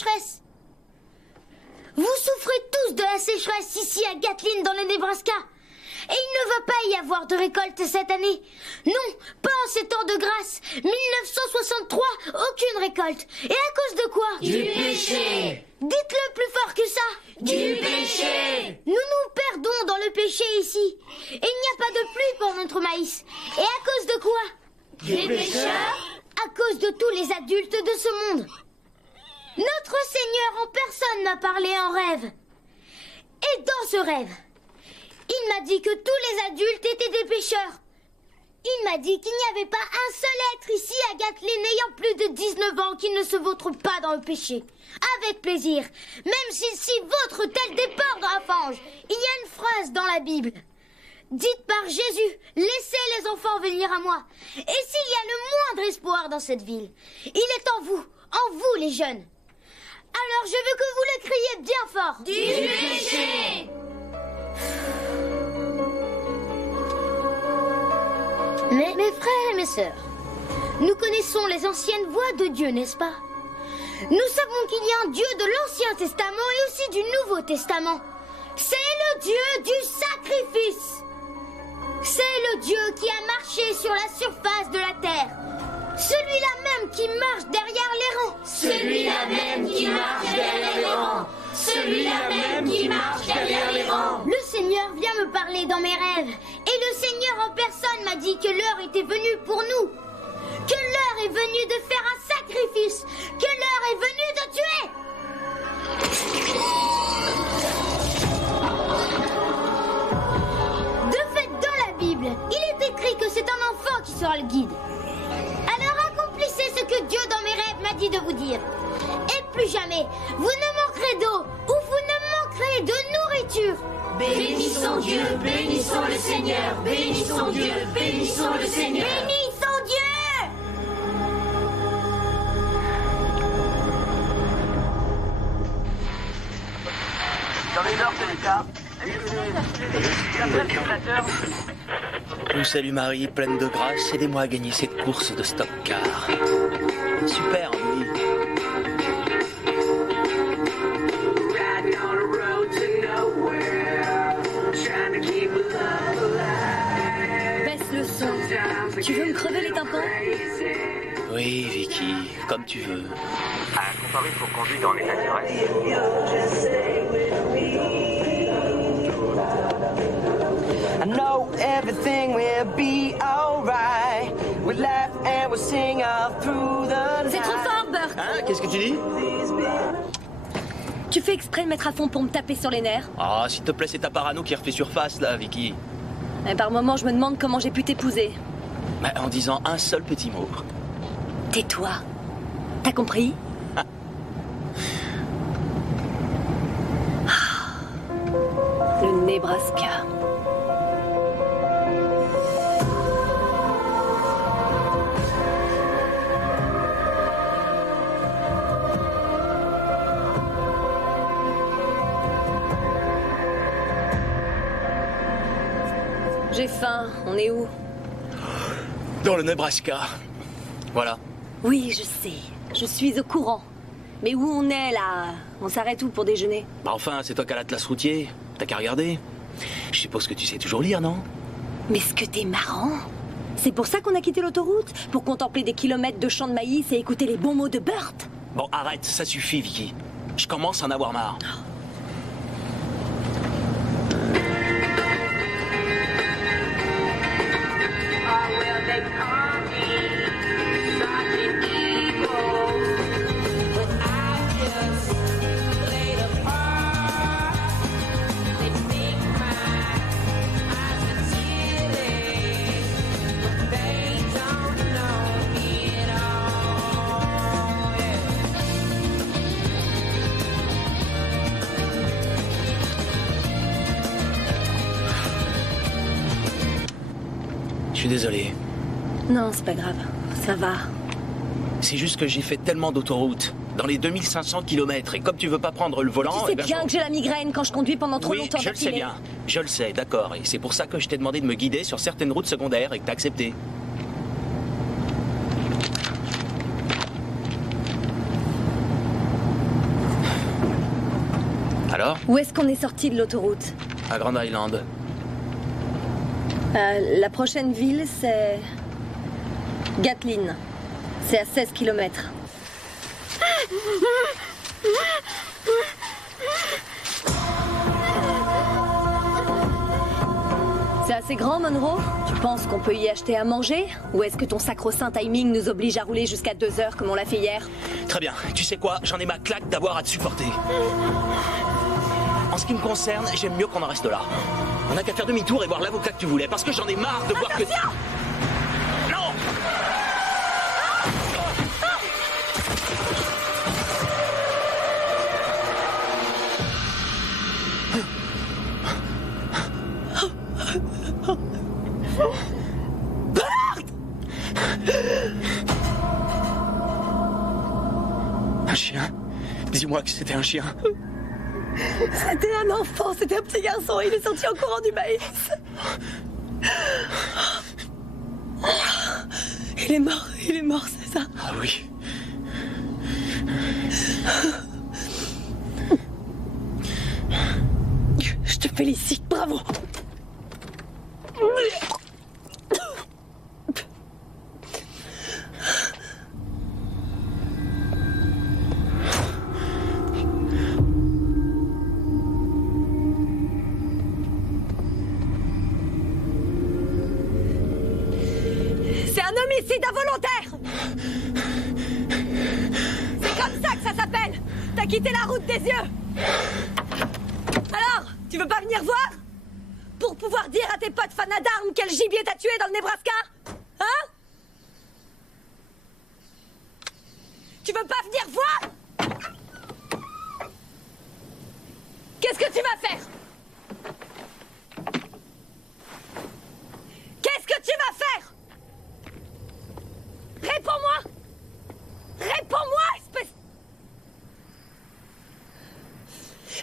sécheresse. Vous souffrez tous de la sécheresse ici à Gatlin dans le Nebraska. Et il ne va pas y avoir de récolte cette année. Non, pas en ces temps de grâce. 1963, aucune récolte. Et à cause de quoi? Du péché. Dites-le plus fort que ça. Du péché. Nous nous perdons dans le péché ici. Et il n'y a pas de pluie pour notre maïs. Et à cause de quoi? Des pécheurs. À cause de tous les adultes de ce monde. Notre Seigneur en personne m'a parlé en rêve. Et dans ce rêve, il m'a dit que tous les adultes étaient des pécheurs. Il m'a dit qu'il n'y avait pas un seul être ici à Gatlin ayant plus de 19 ans qui ne se vautre pas dans le péché. Avec plaisir, même s'il s'y vautre tel des porcs dans la fange. Il y a une phrase dans la Bible. Dite par Jésus, laissez les enfants venir à moi. Et s'il y a le moindre espoir dans cette ville, il est en vous les jeunes. Alors je veux que vous le criez bien fort. Du péché. Mais mes frères et mes sœurs, nous connaissons les anciennes voies de Dieu, n'est-ce pas? Nous savons qu'il y a un Dieu de l'Ancien Testament et aussi du Nouveau Testament. C'est le Dieu du sacrifice. C'est le Dieu qui a marché sur la surface de la terre. Celui-là même qui marche derrière les rangs. Celui-là même qui marche derrière les rangs. Celui-là même qui marche derrière les rangs. Le Seigneur vient me parler dans mes rêves. Et le Seigneur en personne m'a dit que l'heure était venue pour nous. Que l'heure est venue de faire un sacrifice. Que l'heure est venue de tuer. De fait, dans la Bible, il est écrit que c'est un enfant qui sera le guide. Alors accomplissez ce que Dieu dans mes rêves m'a dit de vous dire. Et plus jamais, vous ne manquerez d'eau ou vous ne manquerez de nourriture. Bénissons Dieu, bénissons le Seigneur, bénissons Dieu, bénissons le Seigneur. Bénissons Dieu! Dans les nord de l'État, Salut Marie, pleine de grâce, aidez-moi à gagner cette course de stock car. Super, oui. Baisse le son. Tu veux me crever les tympans? Oui, Vicky, comme tu veux. à comparer pour conduire en état d'ivresse. I know everything will be alright. We laugh and we sing all through the night. C'est trop fort, Burt. Hein? Qu'est-ce que tu dis? Tu fais exprès de mettre à fond pour me taper sur les nerfs. Ah, s'il te plaît, c'est ta parano qui refait surface, là, Vicky. Et par moments, je me demande comment j'ai pu t'épouser. Bah, en disant un seul petit mot. Tais-toi. T'as compris? Ah. Le Nebraska. J'ai faim. On est où? Dans le Nebraska. Voilà. Oui, je sais. Je suis au courant. Mais où on est, là? On s'arrête où pour déjeuner? Bah enfin, c'est toi qui as l'atlas routier. T'as qu'à regarder. Je suppose que tu sais toujours lire, non? Mais ce que t'es marrant. C'est pour ça qu'on a quitté l'autoroute? Pour contempler des kilomètres de champs de maïs et écouter les bons mots de Burt? Bon, arrête, ça suffit, Vicky. Je commence à en avoir marre. Je suis désolé. Non, c'est pas grave. Ça va. C'est juste que j'ai fait tellement d'autoroutes. Dans les 2500 km. Et comme tu veux pas prendre le volant... Tu sais eh ben, bien que j'ai la migraine quand je conduis pendant trop oui, longtemps. je le sais d'affilée. bien. Je le sais, d'accord. Et c'est pour ça que je t'ai demandé de me guider sur certaines routes secondaires et que t'as accepté. Alors? Où est-ce qu'on est sorti de l'autoroute? À Grand Island. La prochaine ville, c'est... Gatlin. C'est à 16 km. C'est assez grand, Monroe? Tu penses qu'on peut y acheter à manger? Ou est-ce que ton sacro-saint timing nous oblige à rouler jusqu'à 2 heures comme on l'a fait hier? Très bien. Tu sais quoi? J'en ai ma claque d'avoir à te supporter. En ce qui me concerne, j'aime mieux qu'on en reste là. On n'a qu'à faire demi-tour et voir l'avocat que tu voulais, parce que j'en ai marre de voir que... Non! Un chien? Dis-moi que c'était un chien. C'était un enfant, c'était un petit garçon. Il est sorti en courant du maïs. Il est mort, c'est ça? Ah oui. Je te félicite, bravo. C'est un homicide involontaire. C'est comme ça que ça s'appelle. T'as quitté la route des yeux. Alors, tu veux pas venir voir? Pour pouvoir dire à tes potes fanats d'armes quel gibier t'as tué dans le Nebraska? Hein? Tu veux pas venir voir? Qu'est-ce que tu vas faire? Qu'est-ce que tu vas faire? Réponds-moi! Réponds-moi, espèce...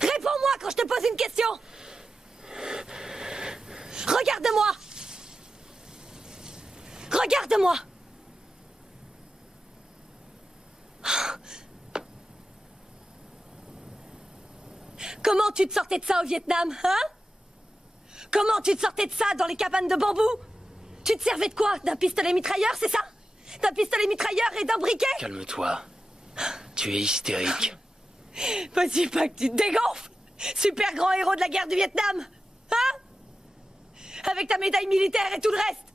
Réponds-moi quand je te pose une question! Regarde-moi! Regarde-moi! Comment tu te sortais de ça au Vietnam, hein? Comment tu te sortais de ça dans les cabanes de bambou? Tu te servais de quoi? D'un pistolet mitrailleur, c'est ça? D'un pistolet mitrailleur et d'un briquet? Calme-toi. Tu es hystérique. Vas-y, pas que tu te dégonfles! Super grand héros de la guerre du Vietnam! Hein? Avec ta médaille militaire et tout le reste!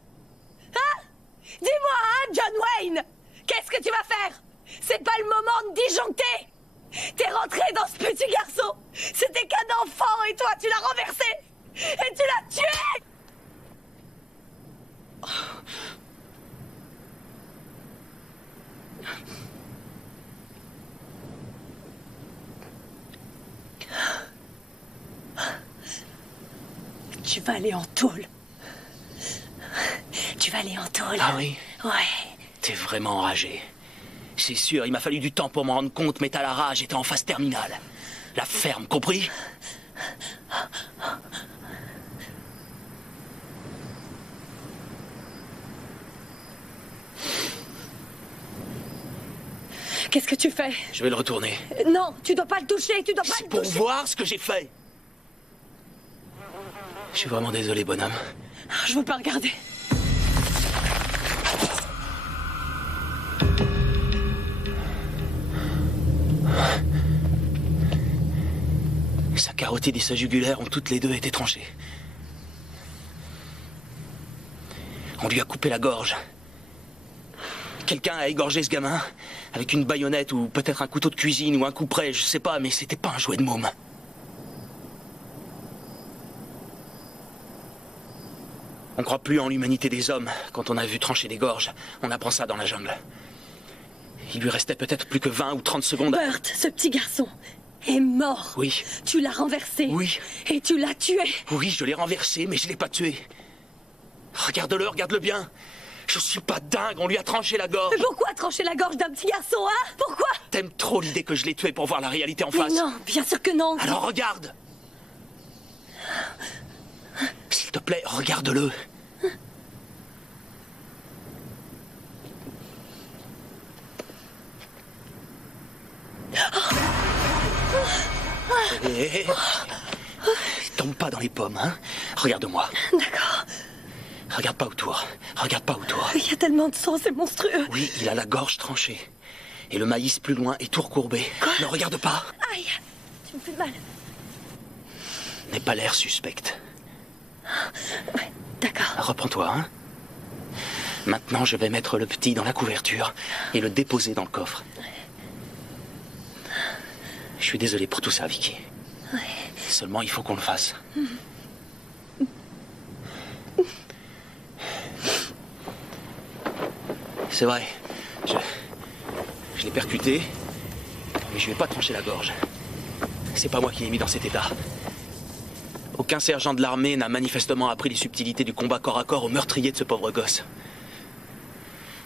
Hein? Dis-moi, hein, John Wayne! Qu'est-ce que tu vas faire? C'est pas le moment de disjoncter! T'es rentré dans ce petit garçon! C'était qu'un enfant et toi, tu l'as renversé! Et tu l'as tué! Tu vas aller en tôle. Tu vas aller en tôle. Ah oui? Ouais. T'es vraiment enragé. C'est sûr, il m'a fallu du temps pour m'en rendre compte, mais t'as la rage, j'étais en phase terminale. La ferme, compris? Qu'est-ce que tu fais? Je vais le retourner. Non, tu dois pas le toucher, tu dois pas C'est le pour toucher. voir ce que j'ai fait. Je suis vraiment désolé, bonhomme. Je veux pas regarder. Sa carotide et sa jugulaire ont toutes les deux été tranchées. On lui a coupé la gorge. Quelqu'un a égorgé ce gamin avec une baïonnette ou peut-être un couteau de cuisine ou un couperet, je sais pas, mais c'était pas un jouet de môme. On croit plus en l'humanité des hommes quand on a vu trancher des gorges. On apprend ça dans la jungle. Il lui restait peut-être plus que 20 ou 30 secondes. Burt, ce petit garçon est mort. Oui. Tu l'as renversé. Oui. Et tu l'as tué. Oui, je l'ai renversé, mais je l'ai pas tué. Regarde-le, regarde-le bien. Je suis pas dingue, on lui a tranché la gorge. Mais pourquoi trancher la gorge d'un petit garçon, hein? Pourquoi? T'aimes trop l'idée que je l'ai tué pour voir la réalité en Mais face. non, bien sûr que non. Alors regarde. S'il te plaît, regarde-le. hé. Tombe pas dans les pommes, hein. Regarde-moi. D'accord. Regarde pas autour. Regarde pas autour. Il y a tellement de sang, c'est monstrueux. Oui, il a la gorge tranchée. Et le maïs plus loin est tout recourbé. Quoi? Ne regarde pas. Aïe, tu me fais mal. N'aie pas l'air suspecte. Ouais, d'accord. Reprends-toi, hein. Maintenant, je vais mettre le petit dans la couverture et le déposer dans le coffre. Je suis désolé pour tout ça, Vicky. Ouais. Seulement, il faut qu'on le fasse. C'est vrai. Je l'ai percuté, mais je lui ai pas tranché la gorge. C'est pas moi qui l'ai mis dans cet état. Aucun sergent de l'armée n'a manifestement appris les subtilités du combat corps à corps au meurtrier de ce pauvre gosse.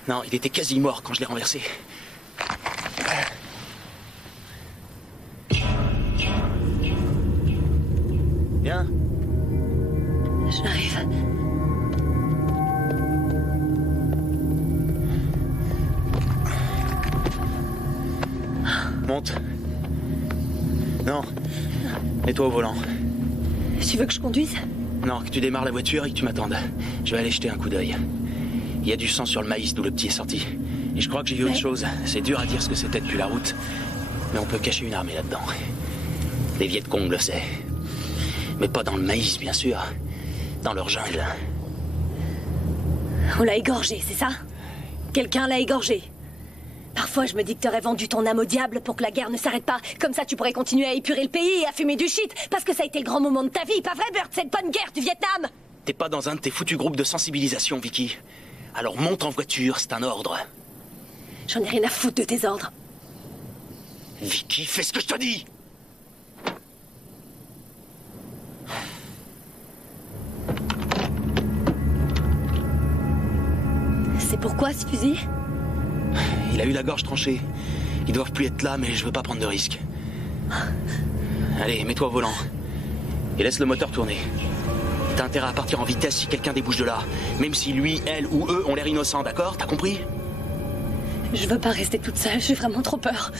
Non, il était quasi mort quand je l'ai renversé. Viens. J'arrive. Monte. Non. Mets-toi au volant. Tu veux que je conduise? Non, que tu démarres la voiture et que tu m'attendes. Je vais aller jeter un coup d'œil. Il y a du sang sur le maïs d'où le petit est sorti. Et je crois que j'ai vu autre chose. C'est dur à dire ce que c'était depuis la route. Mais on peut cacher une armée là-dedans. Les Vietcong le sait. Mais pas dans le maïs, bien sûr. Dans leur jungle. On l'a égorgé, c'est ça? Quelqu'un l'a égorgé. Parfois, je me dis que t'aurais vendu ton âme au diable pour que la guerre ne s'arrête pas. Comme ça, tu pourrais continuer à épurer le pays et à fumer du shit. Parce que ça a été le grand moment de ta vie, pas vrai, Burt? Cette bonne guerre du Vietnam! T'es pas dans un de tes foutus groupes de sensibilisation, Vicky. Alors monte en voiture, c'est un ordre. J'en ai rien à foutre de tes ordres. Vicky, fais ce que je te dis! C'est pourquoi ce fusil? Il a eu la gorge tranchée. Ils doivent plus être là, mais je veux pas prendre de risques. Allez, mets-toi au volant. Et laisse le moteur tourner. T'as intérêt à partir en vitesse si quelqu'un débouche de là. Même si lui, elle ou eux ont l'air innocents, d'accord? T'as compris? Je veux pas rester toute seule, j'ai vraiment trop peur.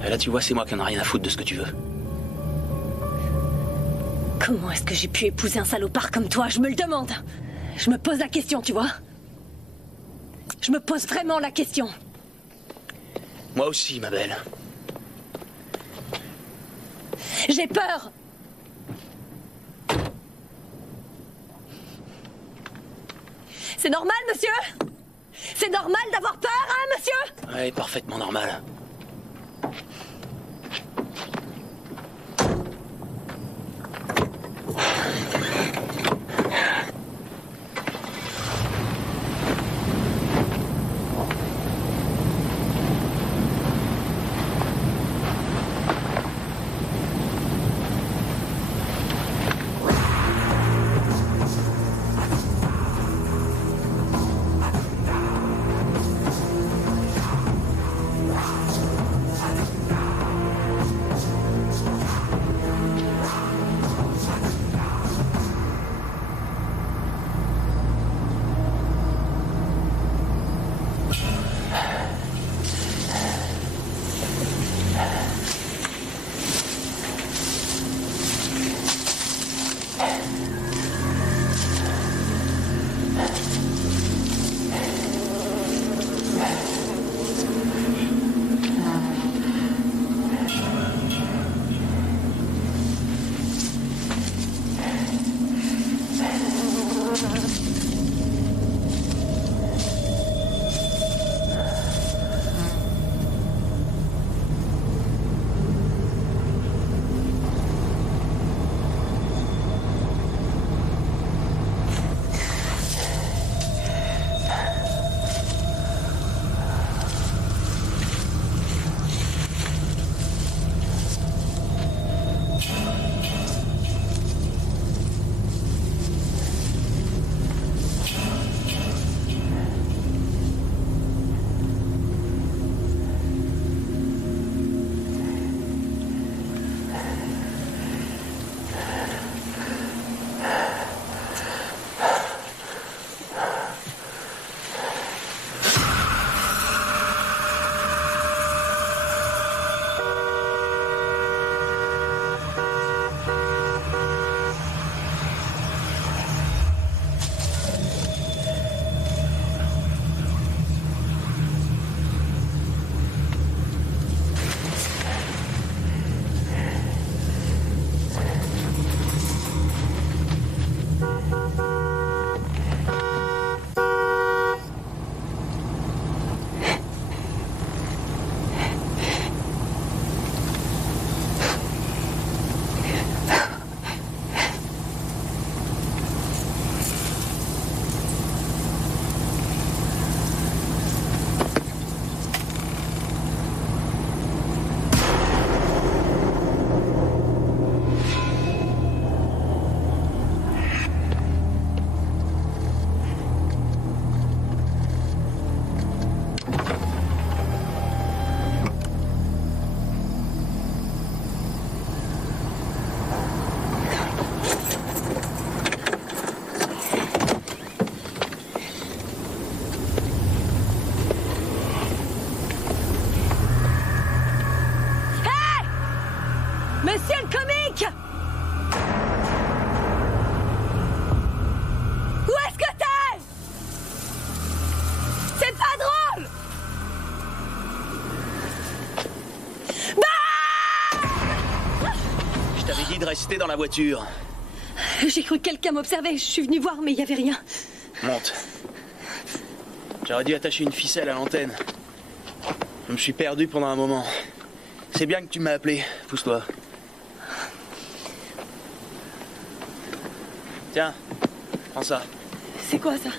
Là, tu vois, c'est moi qui en a rien à foutre de ce que tu veux. Comment est-ce que j'ai pu épouser un salopard comme toi? Je me le demande. Je me pose la question, tu vois? Je me pose vraiment la question. Moi aussi, ma belle. J'ai peur. C'est normal, monsieur? C'est normal d'avoir peur, hein, monsieur? Ouais, parfaitement normal. Monsieur le comique! Où est-ce que t'es? C'est pas drôle! Je t'avais dit de rester dans la voiture. J'ai cru que quelqu'un m'observait. Je suis venue voir, mais il n'y avait rien. Monte. J'aurais dû attacher une ficelle à l'antenne. Je me suis perdu pendant un moment. C'est bien que tu m'as appelé. Pousse-toi. Tiens, prends ça. C'est quoi ça?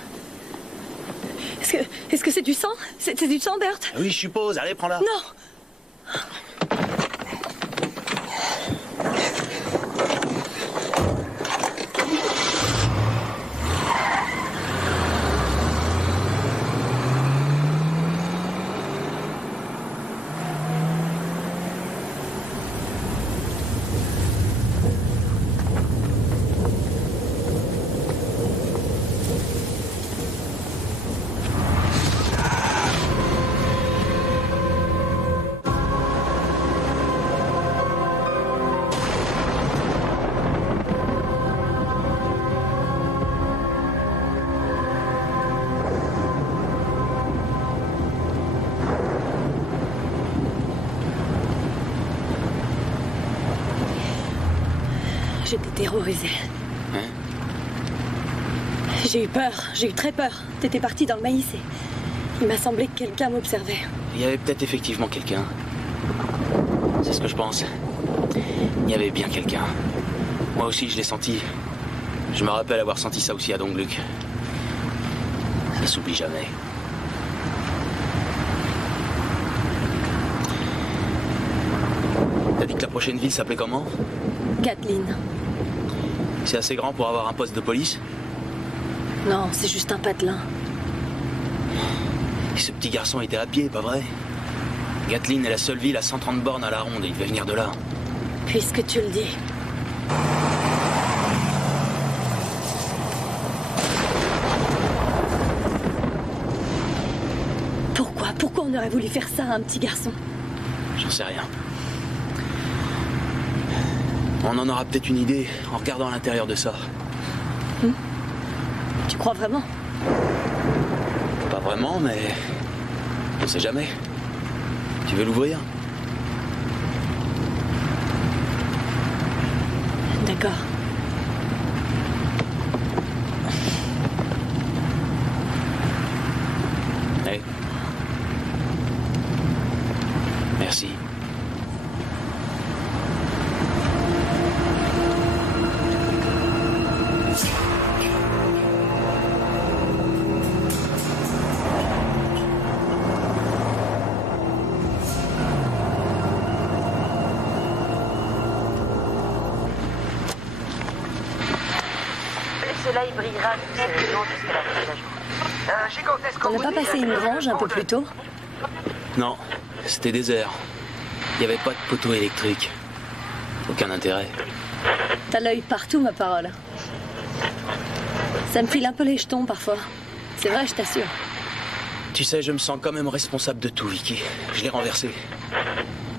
Est-ce que c'est du sang? C'est du sang, Bert? Oui, je suppose. Allez, prends-la. Non! J'étais terrorisée. Hein? J'ai eu peur, j'ai eu très peur. T'étais parti dans le maïs et il m'a semblé que quelqu'un m'observait. Il y avait peut-être effectivement quelqu'un. C'est ce que je pense. Il y avait bien quelqu'un. Moi aussi, je l'ai senti. Je me rappelle avoir senti ça aussi à Dongluk. Ça s'oublie jamais. T'as dit que la prochaine ville s'appelait comment? Kathleen. C'est assez grand pour avoir un poste de police? Non, c'est juste un patelin. Et ce petit garçon était à pied, pas vrai? Kathleen est la seule ville à 130 bornes à la ronde et il devait venir de là. Puisque tu le dis. Pourquoi on aurait voulu faire ça à un petit garçon? J'en sais rien. On en aura peut-être une idée en regardant à l'intérieur de ça. Tu crois vraiment? Pas vraiment, mais on sait jamais. Tu veux l'ouvrir? D'accord. Hey. Merci. Le soleil brillera jusqu'à la fin de la journée. Gigantesque. On n'a pas passé une grange un peu plus tôt? Non, c'était désert. Il n'y avait pas de poteau électrique. Aucun intérêt. T'as l'œil partout, ma parole. Ça me file un peu les jetons parfois. C'est vrai, je t'assure. Tu sais, je me sens quand même responsable de tout, Vicky. Je l'ai renversé.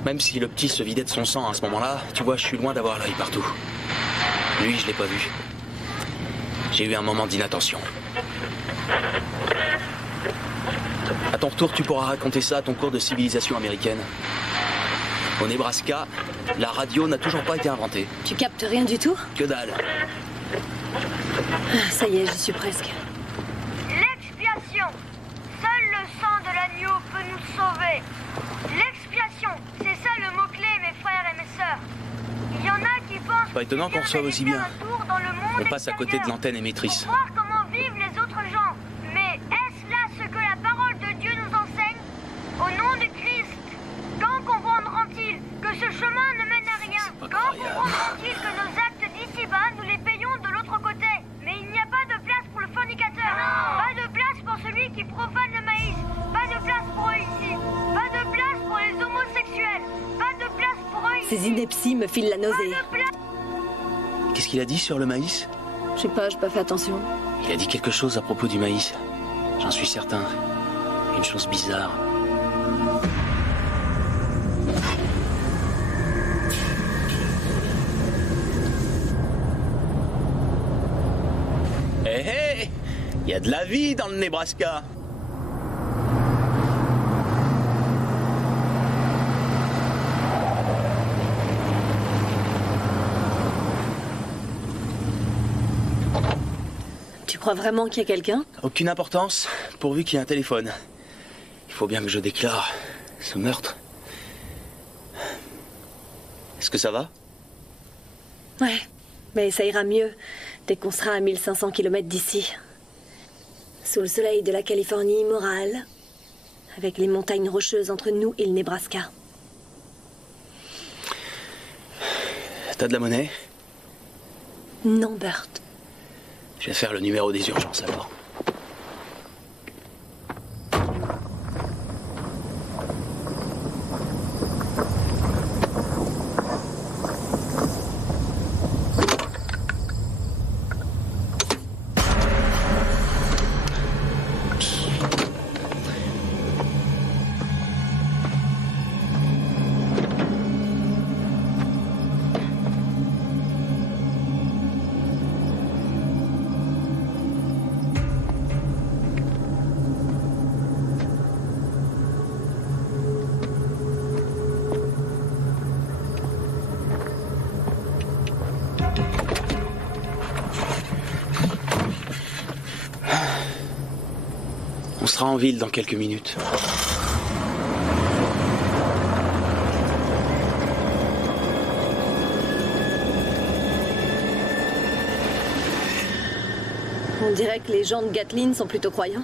Même si le petit se vidait de son sang à ce moment-là, tu vois, je suis loin d'avoir l'œil partout. Lui, je l'ai pas vu. J'ai eu un moment d'inattention. À ton retour, tu pourras raconter ça à ton cours de civilisation américaine. Au Nebraska, la radio n'a toujours pas été inventée. Tu captes rien du tout? Que dalle. Ah, ça y est, j'y suis presque. L'expiation. Seul le sang de l'agneau peut nous sauver. L'expiation, c'est ça le mot-clé, mes frères et mes sœurs. Il y en a qui pensent... Pas étonnant qu'on reçoive aussi bien. On passe à côté de l'antenne l'antenne émettrice. pour voir comment vivent les autres gens. Mais est-ce là ce que la parole de Dieu nous enseigne? Au nom du Christ, quand comprendront-ils que ce chemin ne mène à rien? pas Quand croyable. comprendront-ils que nos actes d'ici-bas, nous les payons de l'autre côté? Mais il n'y a pas de place pour le fornicateur. Pas de place pour celui qui profane le maïs. Pas de place pour eux ici. Pas de place pour les homosexuels. Pas de place pour eux ici. Ces inepties me filent la nausée. Qu'est-ce qu'il a dit sur le maïs? Je sais pas, j'ai pas fait attention. Il a dit quelque chose à propos du maïs. J'en suis certain. Une chose bizarre. Il y a de la vie dans le Nebraska. Tu crois vraiment qu'il y a quelqu'un? Aucune importance, pourvu qu'il y ait un téléphone. Il faut bien que je déclare ce meurtre. Est-ce que ça va? Ouais, mais ça ira mieux dès qu'on sera à 1500 km d'ici. Sous le soleil de la Californie immorale, avec les montagnes rocheuses entre nous et le Nebraska. T'as de la monnaie? Non, Burt. Je vais faire le numéro des urgences alors. On sera en ville dans quelques minutes. On dirait que les gens de Gatlin sont plutôt croyants.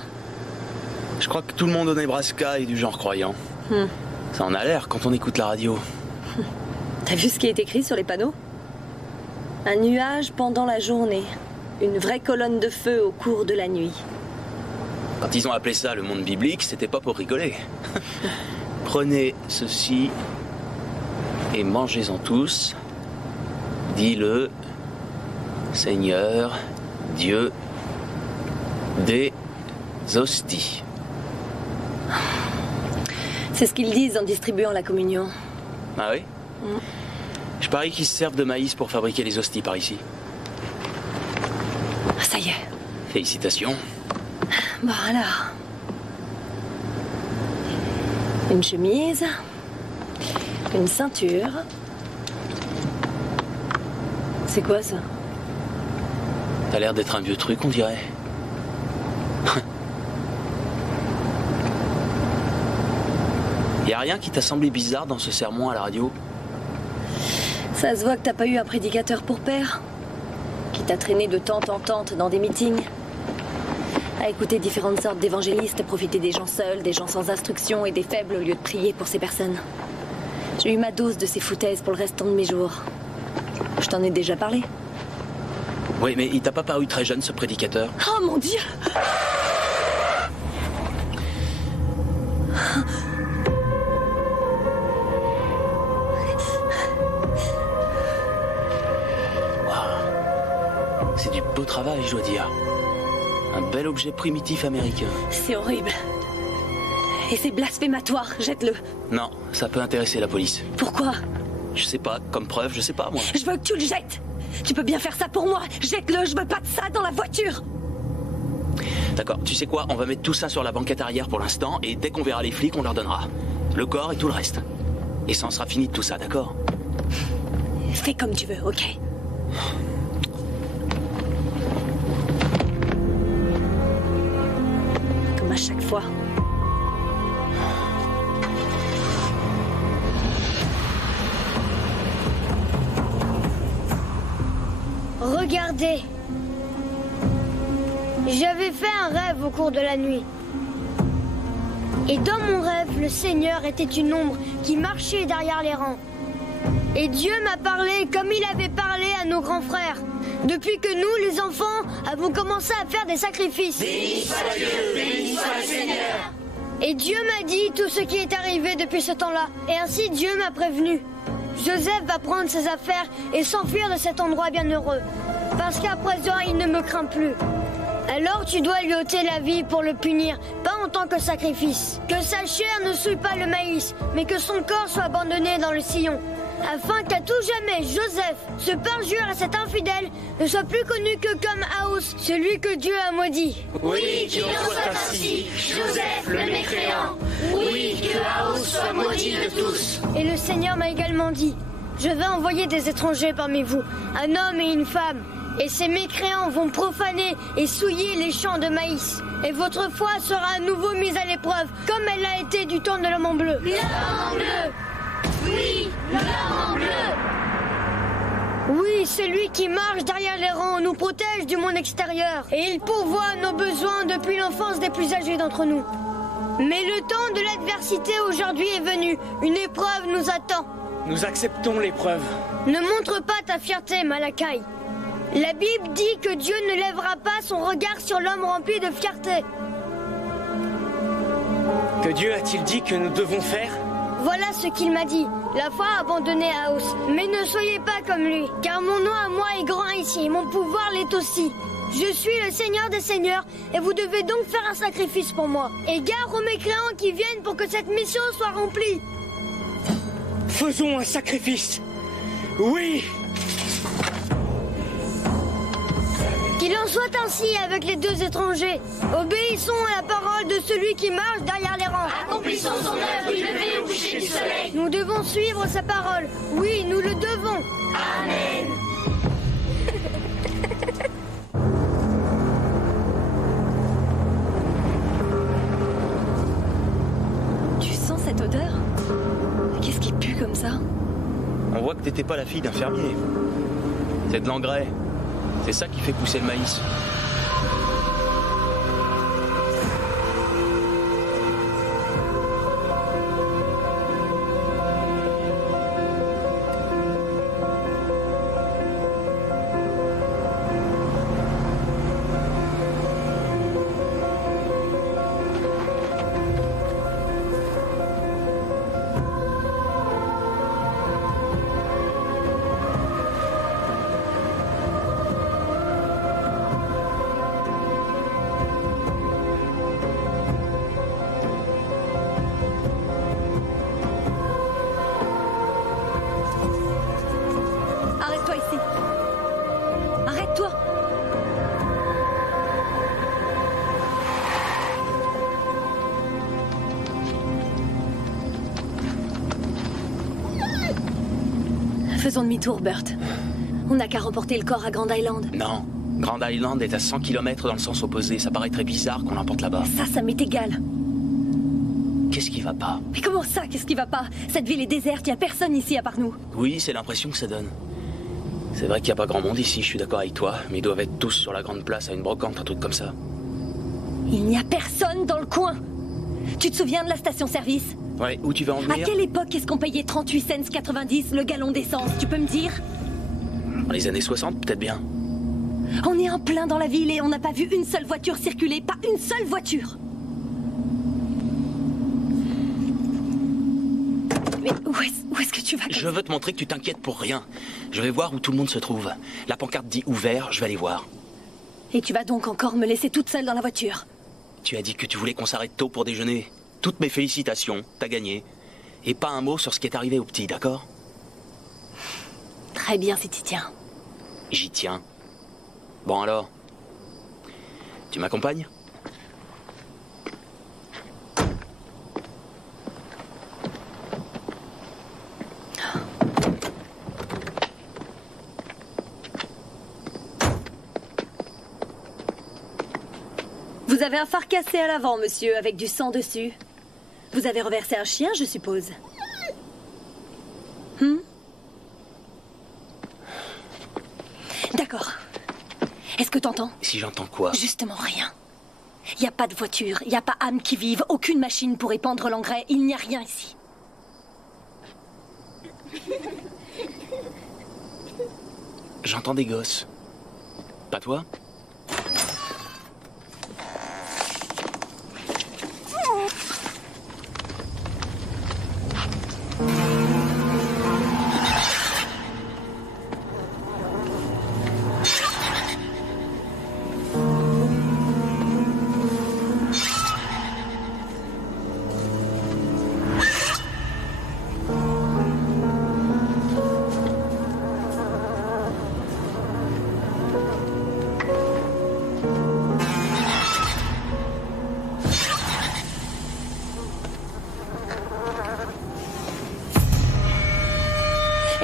Je crois que tout le monde au Nebraska est du genre croyant. Ça en a l'air quand on écoute la radio. T'as vu ce qui est écrit sur les panneaux? Un nuage pendant la journée. Une vraie colonne de feu au cours de la nuit. Quand ils ont appelé ça le monde biblique, c'était pas pour rigoler. Prenez ceci et mangez-en tous, dit le Seigneur Dieu des hosties. C'est ce qu'ils disent en distribuant la communion. Ah oui? Je parie qu'ils se servent de maïs pour fabriquer les hosties par ici. Ça y est. Félicitations. Bon alors. Une chemise. Une ceinture. C'est quoi ça? T'as l'air d'être un vieux truc, on dirait. Y a rien qui t'a semblé bizarre dans ce sermon à la radio? Ça se voit que t'as pas eu un prédicateur pour père, qui t'a traîné de tente en tente dans des meetings, à écouter différentes sortes d'évangélistes, profiter des gens seuls, des gens sans instruction et des faibles au lieu de prier pour ces personnes. J'ai eu ma dose de ces foutaises pour le restant de mes jours. Je t'en ai déjà parlé. Oui, mais il t'a pas paru très jeune, ce prédicateur? Oh mon Dieu! C'est du beau travail, je dois dire. Un bel objet primitif américain. C'est horrible. Et c'est blasphématoire, jette-le. Non, ça peut intéresser la police. Pourquoi? Je sais pas, comme preuve, je sais pas, moi. Je veux que tu le jettes. Tu peux bien faire ça pour moi. Jette-le, je veux pas de ça dans la voiture. D'accord, tu sais quoi? On va mettre tout ça sur la banquette arrière pour l'instant, et dès qu'on verra les flics, on leur donnera. Le corps et tout le reste. Et ça en sera fini de tout ça, d'accord? Fais comme tu veux, ok? Comme à chaque fois. Regardez. J'avais fait un rêve au cours de la nuit. Et dans mon rêve, le Seigneur était une ombre qui marchait derrière les rangs. Et Dieu m'a parlé comme il avait parlé à nos grands frères. Depuis que nous, les enfants, avons commencé à faire des sacrifices. Béni soit Dieu, béni soit le Seigneur. Et Dieu m'a dit tout ce qui est arrivé depuis ce temps-là. Et ainsi Dieu m'a prévenu. Joseph va prendre ses affaires et s'enfuir de cet endroit bienheureux. Parce qu'à présent, il ne me craint plus. Alors tu dois lui ôter la vie pour le punir, pas en tant que sacrifice. Que sa chair ne souille pas le maïs, mais que son corps soit abandonné dans le sillon. afin qu'à tout jamais Joseph se perjure à cet infidèle ne soit plus connu que comme Aos, celui que Dieu a maudit. Oui, qu'il en soit ainsi, Joseph le mécréant. Oui, que Aos soit maudit de tous. Et le Seigneur m'a également dit, je vais envoyer des étrangers parmi vous, un homme et une femme. Et ces mécréants vont profaner et souiller les champs de maïs. Et votre foi sera à nouveau mise à l'épreuve, comme elle l'a été du temps de l'homme en bleu. L'homme en bleu. Oui, l'homme en bleu. Oui, celui qui marche derrière les rangs nous protège du monde extérieur. Et il pourvoit à nos besoins depuis l'enfance des plus âgés d'entre nous. Mais le temps de l'adversité aujourd'hui est venu. Une épreuve nous attend. Nous acceptons l'épreuve. Ne montre pas ta fierté, Malakai. La Bible dit que Dieu ne lèvera pas son regard sur l'homme rempli de fierté. Que Dieu a-t-il dit que nous devons faire? Voilà ce qu'il m'a dit. La foi a abandonné Aos. Mais ne soyez pas comme lui, car mon nom à moi est grand ici, mon pouvoir l'est aussi. Je suis le Seigneur des Seigneurs, et vous devez donc faire un sacrifice pour moi. Et gare aux mécréants qui viennent pour que cette mission soit remplie. Faisons un sacrifice. Oui. Qu'il en soit ainsi avec les deux étrangers. Obéissons à la parole de celui qui marche derrière les rangs. Accomplissons son œuvre du lever au coucher du soleil. Nous devons suivre sa parole. Oui, nous le devons. Amen. Tu sens cette odeur? Qu'est-ce qui pue comme ça? On voit que t'étais pas la fille d'un fermier. C'est de l'engrais. C'est ça qui fait pousser le maïs. Arrête-toi ici. Arrête-toi. Faisons demi-tour, Burt. On n'a qu'à remporter le corps à Grand Island. Non. Grand Island est à 100 km dans le sens opposé. Ça paraît très bizarre qu'on l'emporte là-bas. Ça m'est égal. Qu'est-ce qui va pas? Mais comment ça, qu'est-ce qui va pas? Cette ville est déserte, y a personne ici à part nous. Oui, c'est l'impression que ça donne. C'est vrai qu'il n'y a pas grand monde ici, je suis d'accord avec toi. Mais ils doivent être tous sur la grande place à une brocante, un truc comme ça. Il n'y a personne dans le coin. Tu te souviens de la station-service? Ouais, où tu vas en À venir? quelle époque est-ce qu'on payait 38 cents 90 le gallon d'essence? Tu peux me dire? Dans les années 60, peut-être bien. On est en plein dans la ville et on n'a pas vu une seule voiture circuler, pas une seule voiture. Mais où est-ce que tu vas comme Je ça? veux te montrer que tu t'inquiètes pour rien. Je vais voir où tout le monde se trouve. La pancarte dit ouvert, je vais aller voir. Et tu vas donc encore me laisser toute seule dans la voiture? Tu as dit que tu voulais qu'on s'arrête tôt pour déjeuner. Toutes mes félicitations, t'as gagné. Et pas un mot sur ce qui est arrivé au petit, d'accord? Très bien si t'y tiens. J'y tiens. Bon alors, tu m'accompagnes? Vous avez un phare cassé à l'avant, monsieur, avec du sang dessus. Vous avez renversé un chien, je suppose. D'accord. Est-ce que t'entends? Si j'entends quoi? Justement rien. Il n'y a pas de voiture, il n'y a pas âme qui vive, aucune machine pour épandre l'engrais, il n'y a rien ici. J'entends des gosses. Pas toi?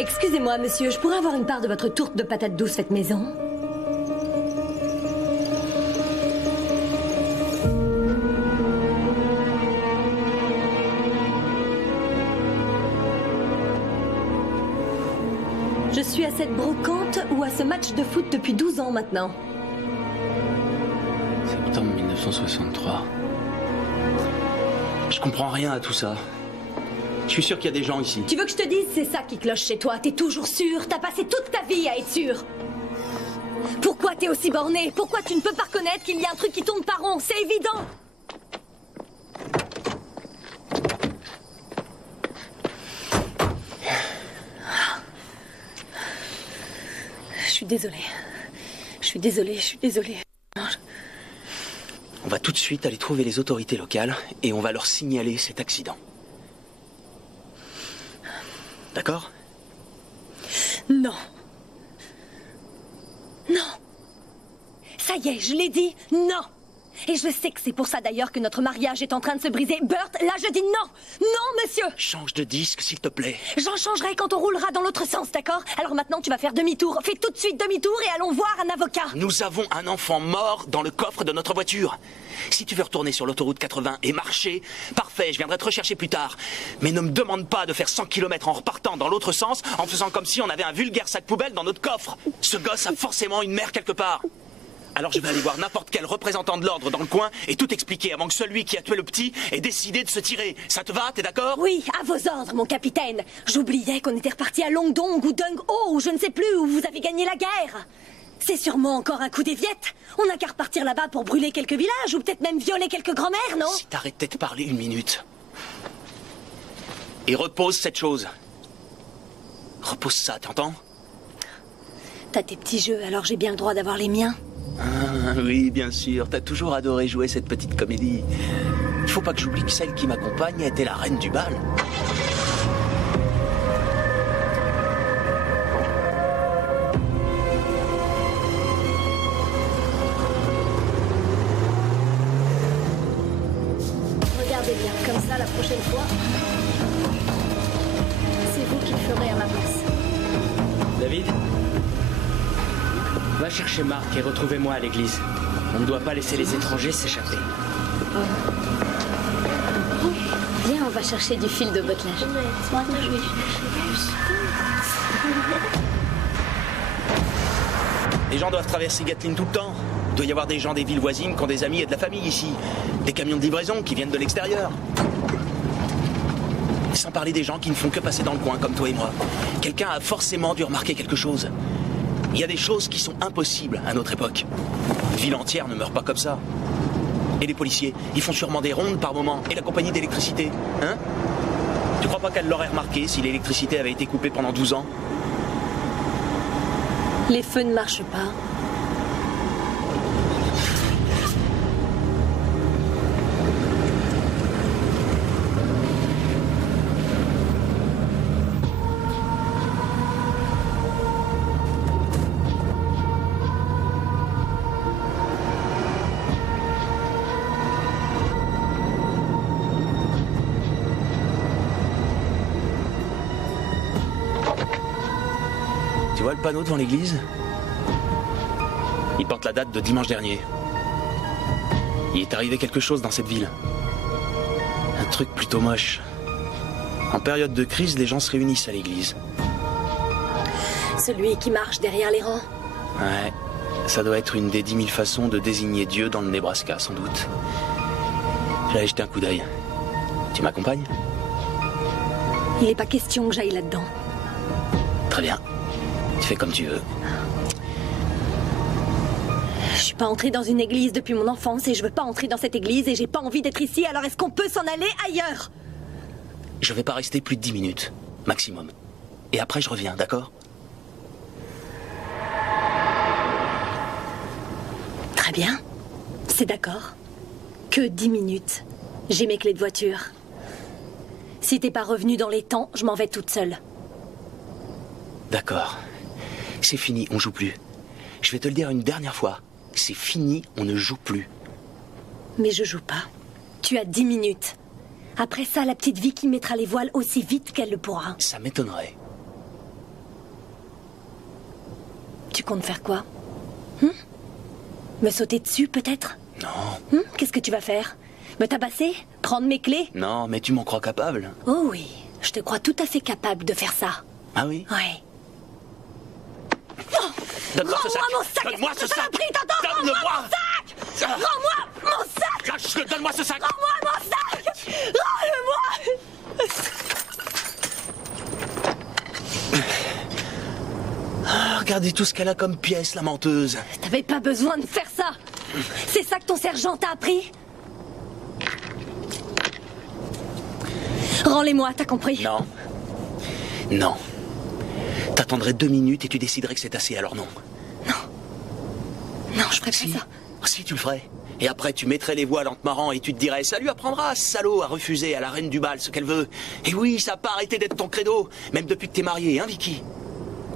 Excusez-moi, monsieur, je pourrais avoir une part de votre tourte de patates douces faite maison? Je suis à cette brocante ou à ce match de foot depuis 12 ans maintenant. Septembre 1963. Je comprends rien à tout ça. Je suis sûr qu'il y a des gens ici. Tu veux que je te dise, c'est ça qui cloche chez toi. T'es toujours sûr. T'as passé toute ta vie à être sûr. Pourquoi t'es aussi borné? Pourquoi tu ne peux pas reconnaître qu'il y a un truc qui tourne pas rond? C'est évident. Je suis désolée. Je suis désolée, je suis désolée. On va tout de suite aller trouver les autorités locales et on va leur signaler cet accident. D'accord? Non. Non. Ça y est, je l'ai dit, non. Et je sais que c'est pour ça d'ailleurs que notre mariage est en train de se briser. Burt, là je dis non. Non, monsieur. Change de disque, s'il te plaît. J'en changerai quand on roulera dans l'autre sens, d'accord? Alors maintenant, tu vas faire demi-tour. Fais tout de suite demi-tour et allons voir un avocat. Nous avons un enfant mort dans le coffre de notre voiture. Si tu veux retourner sur l'autoroute 80 et marcher, parfait, je viendrai te rechercher plus tard. Mais ne me demande pas de faire 100 km en repartant dans l'autre sens en faisant comme si on avait un vulgaire sac poubelle dans notre coffre. Ce gosse a forcément une mère quelque part. Alors je vais aller voir n'importe quel représentant de l'ordre dans le coin et tout expliquer avant que celui qui a tué le petit ait décidé de se tirer. Ça te va, t'es d'accord? Oui, à vos ordres, mon capitaine. J'oubliais qu'on était reparti à Longdong ou Dung-Ho ou je ne sais plus où vous avez gagné la guerre. C'est sûrement encore un coup des Viettes. On n'a qu'à repartir là-bas pour brûler quelques villages ou peut-être même violer quelques grand-mères, non? Si t'arrêtais de parler une minute. Et repose cette chose. Repose ça, t'entends? T'as tes petits jeux, alors j'ai bien le droit d'avoir les miens. Ah, oui, bien sûr. T'as toujours adoré jouer cette petite comédie. Il faut pas que j'oublie que celle qui m'accompagne était la reine du bal. Regardez bien, comme ça, la prochaine fois, c'est vous qui le ferez à ma place. David? Va chercher Marc et retrouvez-moi à l'église. On ne doit pas laisser les étrangers s'échapper. Viens, on va chercher du fil de bottelage. Les gens doivent traverser Gatlin tout le temps. Il doit y avoir des gens des villes voisines qui ont des amis et de la famille ici. Des camions de livraison qui viennent de l'extérieur. Sans parler des gens qui ne font que passer dans le coin comme toi et moi. Quelqu'un a forcément dû remarquer quelque chose. Il y a des choses qui sont impossibles à notre époque. Une ville entière ne meurt pas comme ça. Et les policiers, ils font sûrement des rondes par moment. Et la compagnie d'électricité, hein? Tu crois pas qu'elle l'aurait remarqué si l'électricité avait été coupée pendant 12 ans? Les feux ne marchent pas. Tu vois le panneau devant l'église? Il porte la date de dimanche dernier. Il est arrivé quelque chose dans cette ville. Un truc plutôt moche. En période de crise, les gens se réunissent à l'église. Celui qui marche derrière les rangs. Ouais, ça doit être une des 10 000 façons de désigner Dieu dans le Nebraska, sans doute. J'allais jeter un coup d'œil. Tu m'accompagnes? Il n'est pas question que j'aille là-dedans. Très bien. Tu fais comme tu veux. Je suis pas entrée dans une église depuis mon enfance et je veux pas entrer dans cette église et j'ai pas envie d'être ici, alors est-ce qu'on peut s'en aller ailleurs? Je vais pas rester plus de 10 minutes, maximum. Et après, je reviens, d'accord? Très bien. C'est d'accord. Que 10 minutes. J'ai mes clés de voiture. Si t'es pas revenu dans les temps, je m'en vais toute seule. D'accord. C'est fini, on joue plus. Je vais te le dire une dernière fois. C'est fini, on ne joue plus. Mais je joue pas. Tu as 10 minutes. Après ça, la petite Vicky mettra les voiles aussi vite qu'elle le pourra. Ça m'étonnerait. comptes faire quoi? Me sauter dessus, peut-être? Non. Qu'est-ce que tu vas faire? Me tabasser? Prendre mes clés? Non, mais tu m'en crois capable? Oh oui, je te crois tout à fait capable de faire ça. Ah oui? Ouais. Donne-moi ce sac! Rends-moi mon sac! Donne-moi ce sac! Rends-moi Donne-le-moi! mon sac! Rends-moi mon sac! Lâche-le, donne-moi ce sac! Rends-moi mon sac! Rends-le-moi! Ah, regardez tout ce qu'elle a comme pièce, la menteuse. T'avais pas besoin de faire ça. C'est ça que ton sergent t'a appris? Rends-les-moi, t'as compris? Non. Non. T'attendrais 2 minutes et tu déciderais que c'est assez, alors non. Non, je ferais Si. pas ça. Si, tu le ferais. Et après, tu mettrais les voiles en te marrant et tu te dirais, ça lui apprendra, ce salaud, à refuser à la reine du bal ce qu'elle veut. Et oui, ça n'a pas arrêté d'être ton credo, même depuis que t'es marié, hein, Vicky?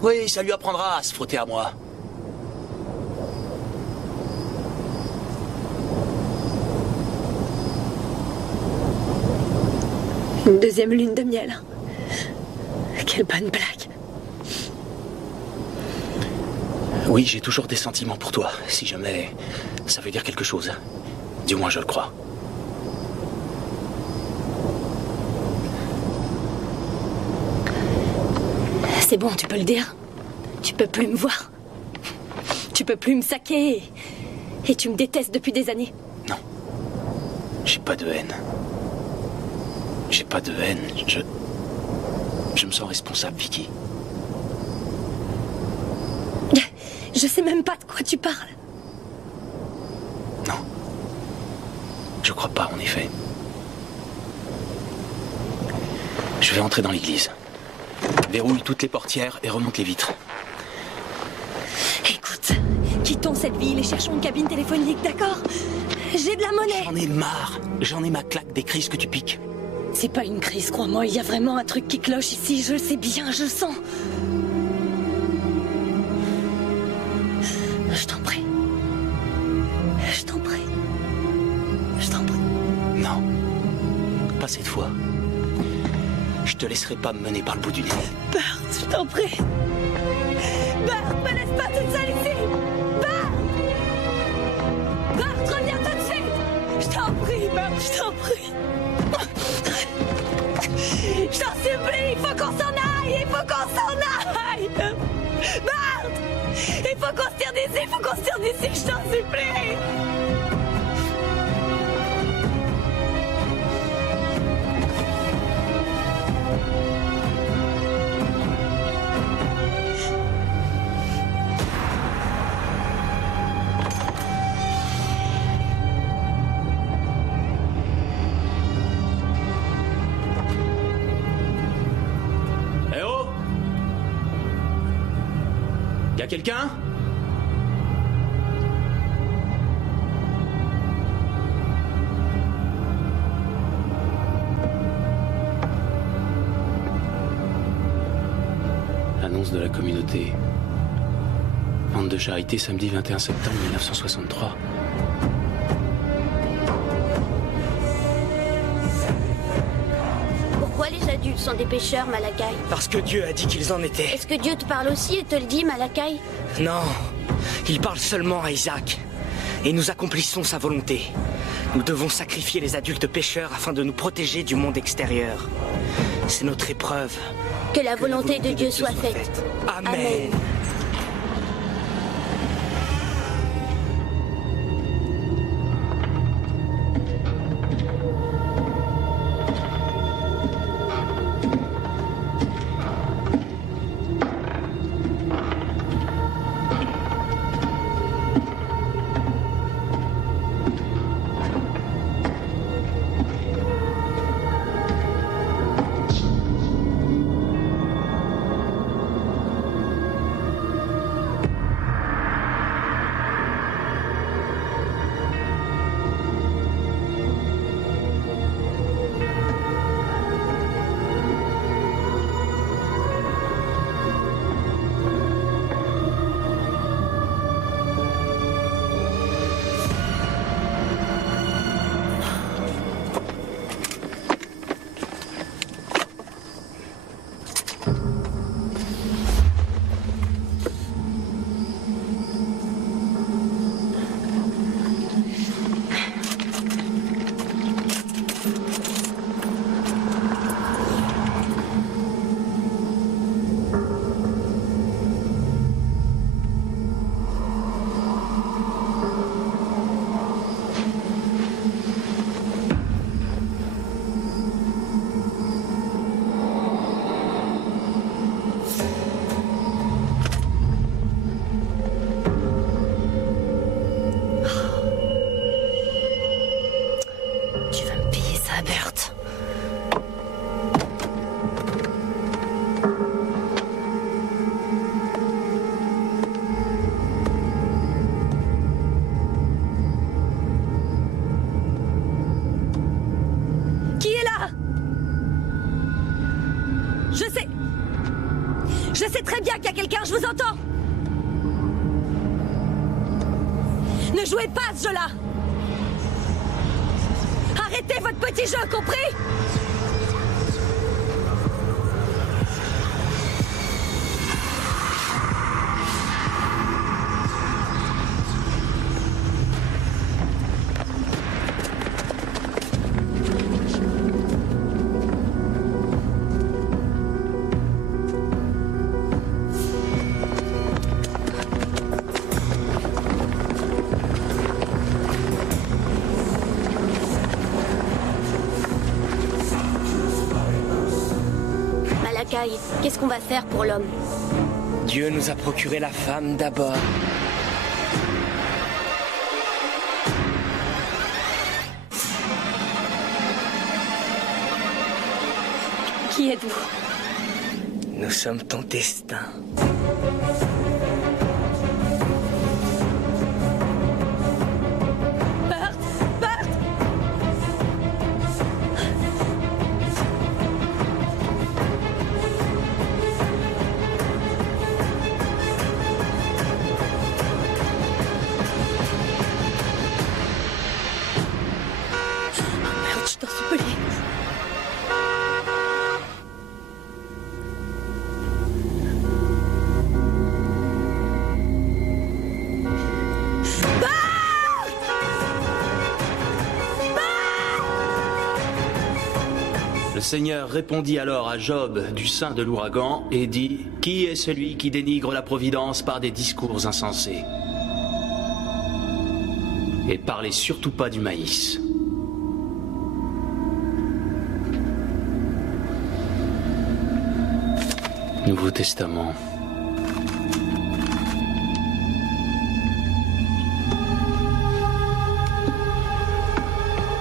Oui, ça lui apprendra à se frotter à moi. Une deuxième lune de miel. Quelle bonne blague. Oui, j'ai toujours des sentiments pour toi, si jamais ça veut dire quelque chose. Du moins, je le crois. C'est bon, tu peux le dire. Tu peux plus me voir. Tu peux plus me saquer. Et tu me détestes depuis des années. Non. J'ai pas de haine. J'ai pas de haine. Je me sens responsable, Vicky. Je sais même pas de quoi tu parles. Non. Je crois pas, en effet. Je vais entrer dans l'église. Verrouille toutes les portières et remonte les vitres. Écoute, quittons cette ville et cherchons une cabine téléphonique, d'accord? J'ai de la monnaie. J'en ai marre. J'en ai ma claque des crises que tu piques. C'est pas une crise, crois-moi. Il y a vraiment un truc qui cloche ici. Je le sais bien, je le sens. Je t'en prie. Je t'en prie. Je t'en prie. Non. Pas cette fois. Je te laisserai pas me mener par le bout du nez. Bart, je t'en prie. Bart, me laisse pas toute seule ici. Bart! Bart, reviens tout de suite. Je t'en prie, Bart, je t'en prie. Je t'en supplie, il faut qu'on s'en aille. Il faut qu'on s'en aille. Bart! Il faut qu'on se tire d'ici, il faut qu'on se tire d'ici, je t'en supplie. Eh oh! Y'a quelqu'un? Annonce de la communauté. Vente de charité samedi 21 septembre 1963. Pourquoi les adultes sont des pêcheurs, Malakai? Parce que Dieu a dit qu'ils en étaient. Est-ce que Dieu te parle aussi et te le dit, Malakai? Non, il parle seulement à Isaac. Et nous accomplissons sa volonté. Nous devons sacrifier les adultes pécheurs afin de nous protéger du monde extérieur. C'est notre épreuve. Que la volonté de Dieu soit faite. Amen. Amen. sais très bien qu'il y a quelqu'un, je vous entends. Ne jouez pas à ce jeu-là. Arrêtez votre petit jeu, compris? Qu'est-ce qu'on va faire pour l'homme? Dieu nous a procuré la femme d'abord. Qui êtes-vous? Nous sommes ton destin. Le Seigneur répondit alors à Job du sein de l'ouragan et dit: Qui est celui qui dénigre la providence par des discours insensés? Et parlez surtout pas du maïs. Nouveau Testament.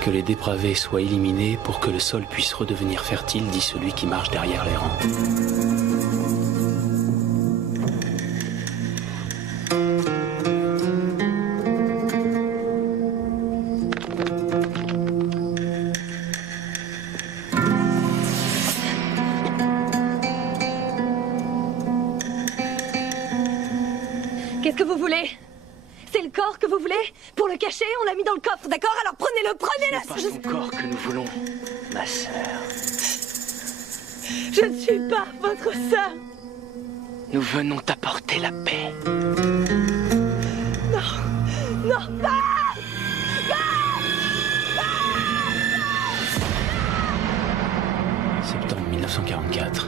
Que les dépravés soient éliminés pour que le sol puisse redevenir fertile, dit celui qui marche derrière les rangs. Qu'est-ce que vous voulez? C'est le corps que vous voulez? Pour le cacher, on l'a mis dans le coffre, d'accord? Alors prenez-le, prenez-le! Ce n'est pas ton corps que nous voulons, ma sœur. Je ne suis pas votre sœur. Nous venons t'apporter la paix. Non, non, pas! Septembre 1944.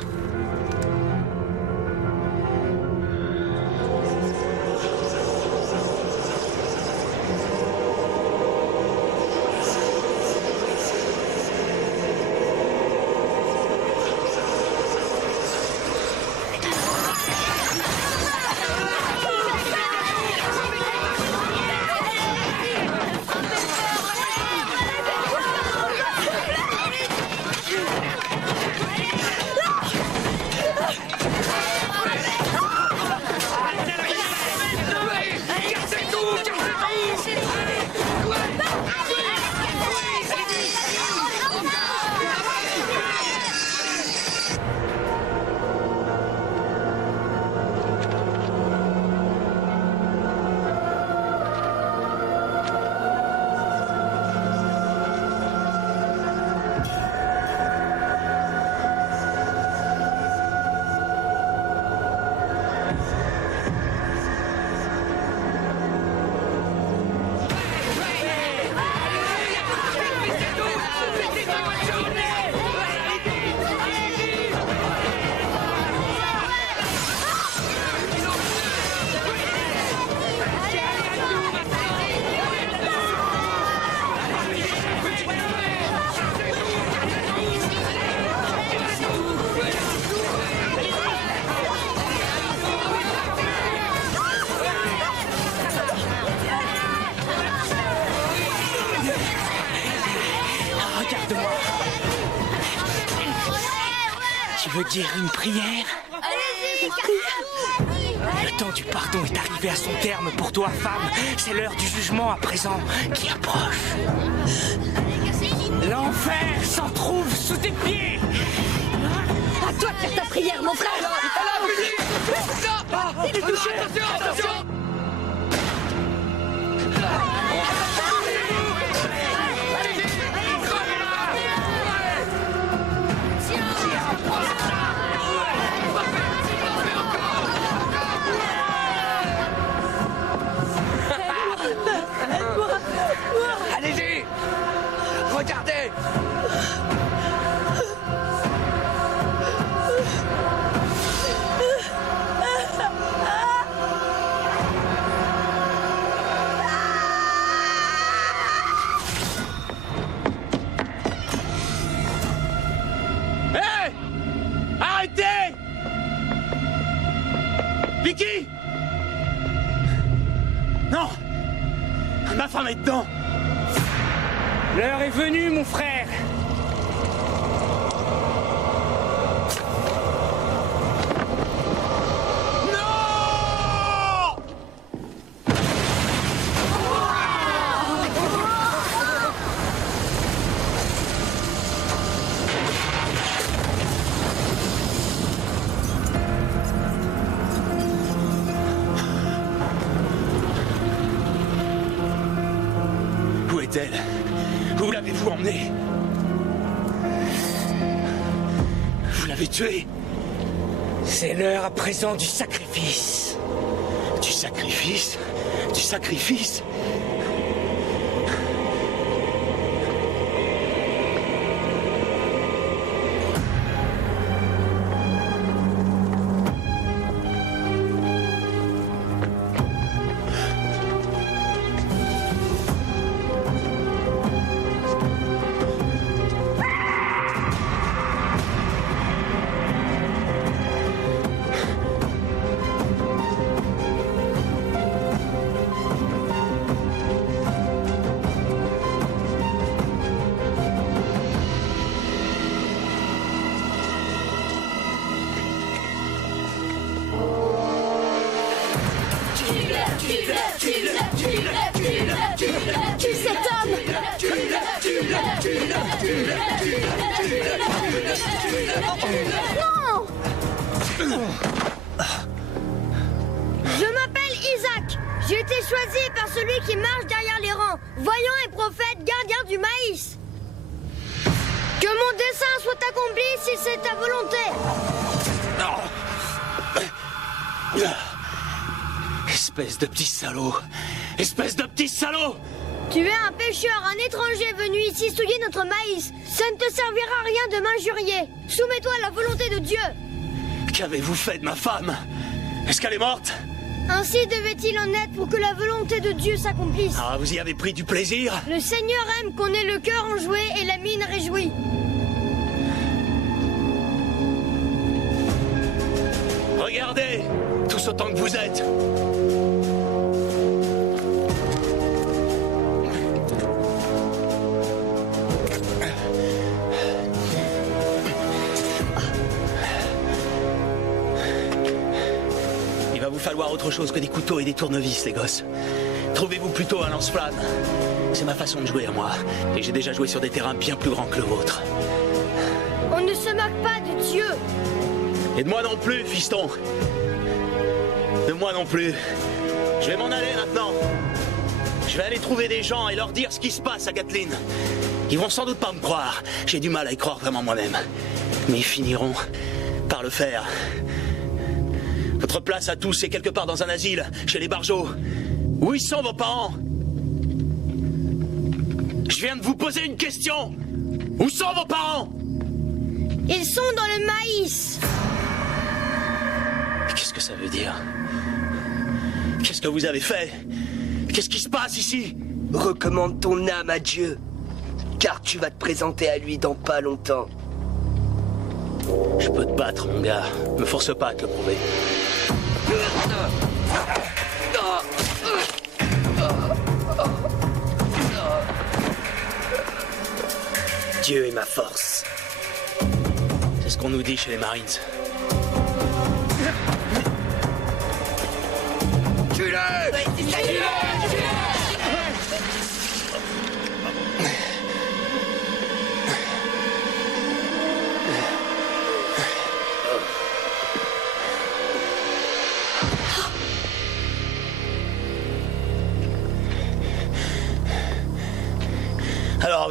Tu veux dire une prière? Le temps du pardon est arrivé à son terme pour toi, femme. C'est l'heure du jugement à présent qui approche. L'enfer s'en trouve sous tes pieds. À toi de faire ta prière, mon frère. Il est touché. Attention. Allez-y! Regardez! Hé! Arrêtez! Vicky! Non! Ma femme est dedans! L'heure est venue, mon frère. Non! Où est-elle? Où l'avez-vous emmenée? Vous l'avez tuée? C'est l'heure à présent du sacrifice. Du sacrifice? Du sacrifice? Tue cet homme! Non! Je m'appelle Isaac. J'ai été choisi par celui qui marche derrière les rangs, voyant et prophète, gardien du maïs. Que mon dessein soit accompli si c'est ta volonté. Espèce de petit salaud! Espèce de petit salaud! Tu es un pécheur, un étranger venu ici souiller notre maïs. Ça ne te servira à rien de m'injurier. Soumets-toi à la volonté de Dieu. Qu'avez-vous fait de ma femme? Est-ce qu'elle est morte? Ainsi devait-il en être pour que la volonté de Dieu s'accomplisse. Ah, vous y avez pris du plaisir? Le Seigneur aime qu'on ait le cœur enjoué et la mine réjouie. Regardez, tous autant que vous êtes. Il va vous falloir autre chose que des couteaux et des tournevis, les gosses. Trouvez-vous plutôt un lance-flamme. C'est ma façon de jouer à moi. Et j'ai déjà joué sur des terrains bien plus grands que le vôtre. On ne se moque pas de Dieu. Et de moi non plus, fiston. De moi non plus. Je vais m'en aller maintenant. Je vais aller trouver des gens et leur dire ce qui se passe à Gatlin. Ils vont sans doute pas me croire. J'ai du mal à y croire vraiment moi-même. Mais ils finiront par le faire. Votre place à tous est quelque part dans un asile, chez les Barjots. Où ils sont vos parents? Je viens de vous poser une question. Où sont vos parents? Ils sont dans le maïs. Qu'est-ce que ça veut dire? Qu'est-ce que vous avez fait? Qu'est-ce qui se passe ici? Recommande ton âme à Dieu, car tu vas te présenter à lui dans pas longtemps. Je peux te battre, mon gars. Me force pas à te le prouver. Dieu est ma force. C'est ce qu'on nous dit chez les Marines.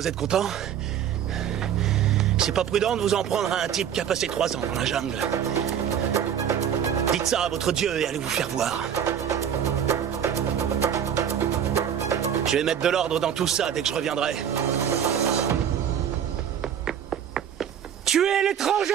vous êtes content? C'est pas prudent de vous en prendre à un type qui a passé 3 ans dans la jungle. Dites ça à votre dieu et allez vous faire voir. Je vais mettre de l'ordre dans tout ça dès que je reviendrai. Tuez l'étranger!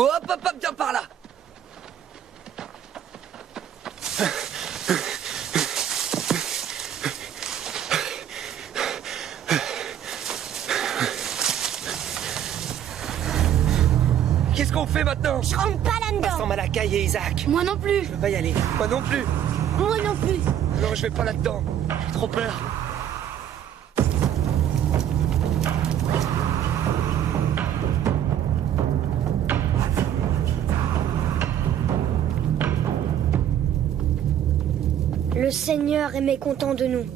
Hop, hop, hop, viens par là. Qu'est-ce qu'on fait maintenant? Je rentre pas là-dedans. Sans Malakai et Isaac. Moi non plus. Je veux pas y aller. Moi non plus. Moi non plus. Non, je vais pas là-dedans. J'ai trop peur. Le Seigneur est mécontent de nous.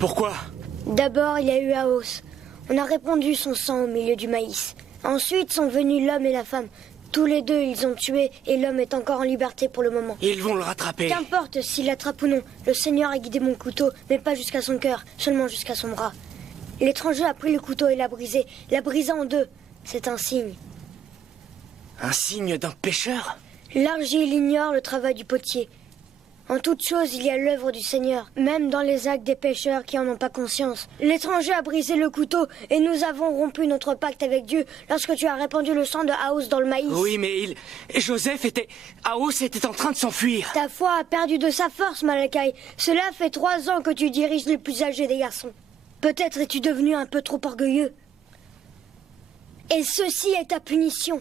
Pourquoi? D'abord, il y a eu Aos. On a répandu son sang au milieu du maïs. Ensuite sont venus l'homme et la femme. Tous les deux, ils ont tué et l'homme est encore en liberté pour le moment. Ils vont le rattraper. Qu'importe s'il l'attrape ou non, le Seigneur a guidé mon couteau, mais pas jusqu'à son cœur, seulement jusqu'à son bras. L'étranger a pris le couteau et l'a brisé en 2. C'est un signe. Un signe d'un pêcheur? L'argile ignore le travail du potier. En toute chose, il y a l'œuvre du Seigneur, même dans les actes des pécheurs qui en ont pas conscience. L'étranger a brisé le couteau et nous avons rompu notre pacte avec Dieu lorsque tu as répandu le sang de Aos dans le maïs. Oui, mais Joseph était... Aos était en train de s'enfuir. Ta foi a perdu de sa force, Malakai. Cela fait 3 ans que tu diriges les plus âgés des garçons. Peut-être es-tu devenu un peu trop orgueilleux. Et ceci est ta punition.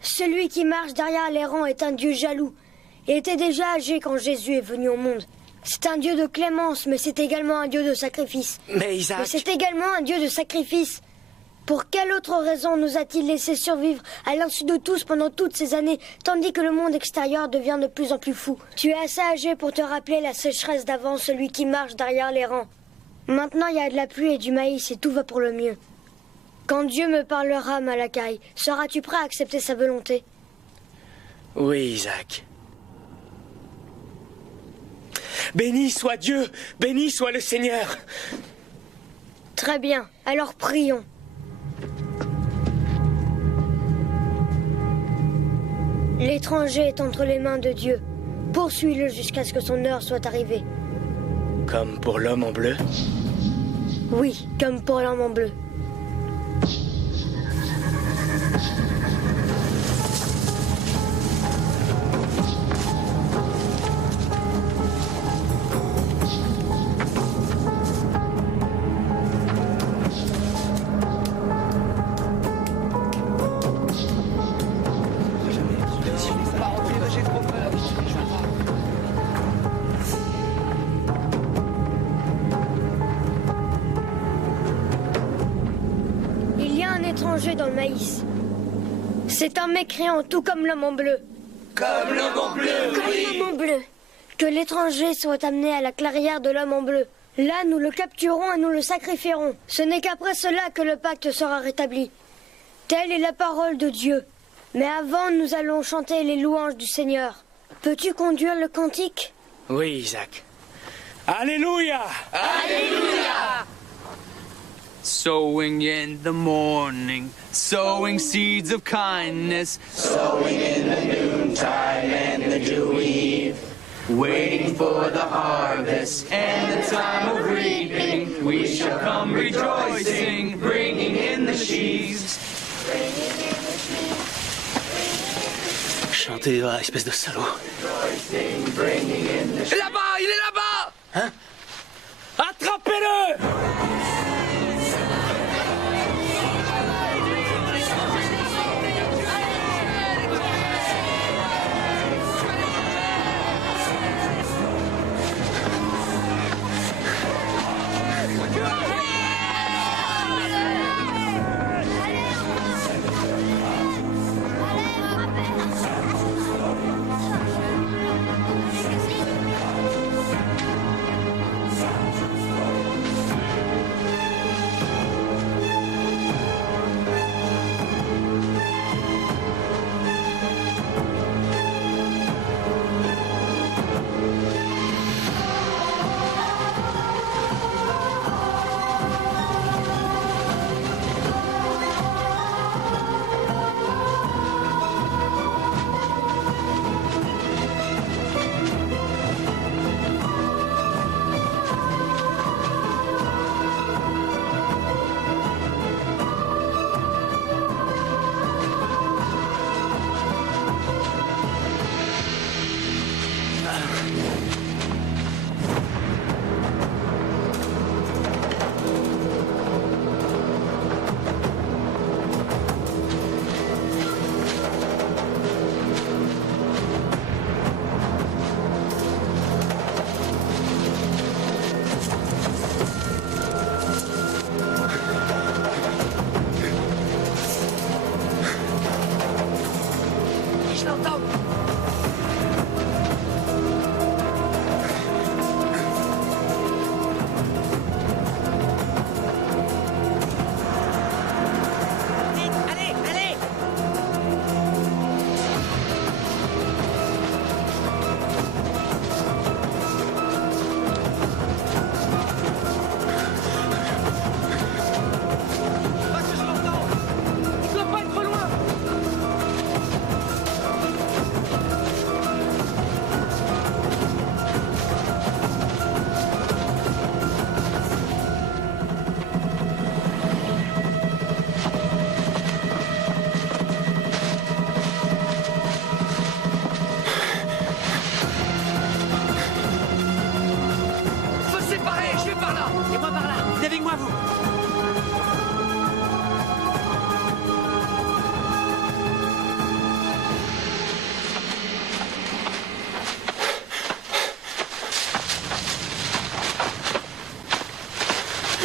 Celui qui marche derrière les rangs est un Dieu jaloux. Il était déjà âgé quand Jésus est venu au monde. C'est un Dieu de clémence, mais c'est également un Dieu de sacrifice. Mais Isaac... Mais c'est également un Dieu de sacrifice. Pour quelle autre raison nous a-t-il laissé survivre à l'insu de tous pendant toutes ces années, tandis que le monde extérieur devient de plus en plus fou? Tu es assez âgé pour te rappeler la sécheresse d'avant, celui qui marche derrière les rangs. Maintenant, il y a de la pluie et du maïs et tout va pour le mieux. Quand Dieu me parlera, Malakai, seras-tu prêt à accepter sa volonté? Oui, Isaac. Béni soit Dieu, béni soit le Seigneur. Très bien, alors prions. L'étranger est entre les mains de Dieu. Poursuis-le jusqu'à ce que son heure soit arrivée. Comme pour l'homme en bleu? Oui, comme pour l'homme en bleu. Dans le maïs. C'est un mécréant, tout comme l'homme en bleu. Comme l'homme en bleu, Comme l'homme en bleu. Que l'étranger soit amené à la clairière de l'homme en bleu. Là, nous le capturerons et nous le sacrifierons. Ce n'est qu'après cela que le pacte sera rétabli. Telle est la parole de Dieu. Mais avant, nous allons chanter les louanges du Seigneur. Peux-tu conduire le cantique? Oui, Isaac. Alléluia! Alléluia! Sowing in the morning, sowing seeds of kindness, sowing in the noontime and the dewy eve. waiting for the harvest and the time of reaping. We shall come rejoicing, bringing in the sheaves. Chantez, espèce de salaud. Là-bas, il est là-bas! Hein? Attrapez-le!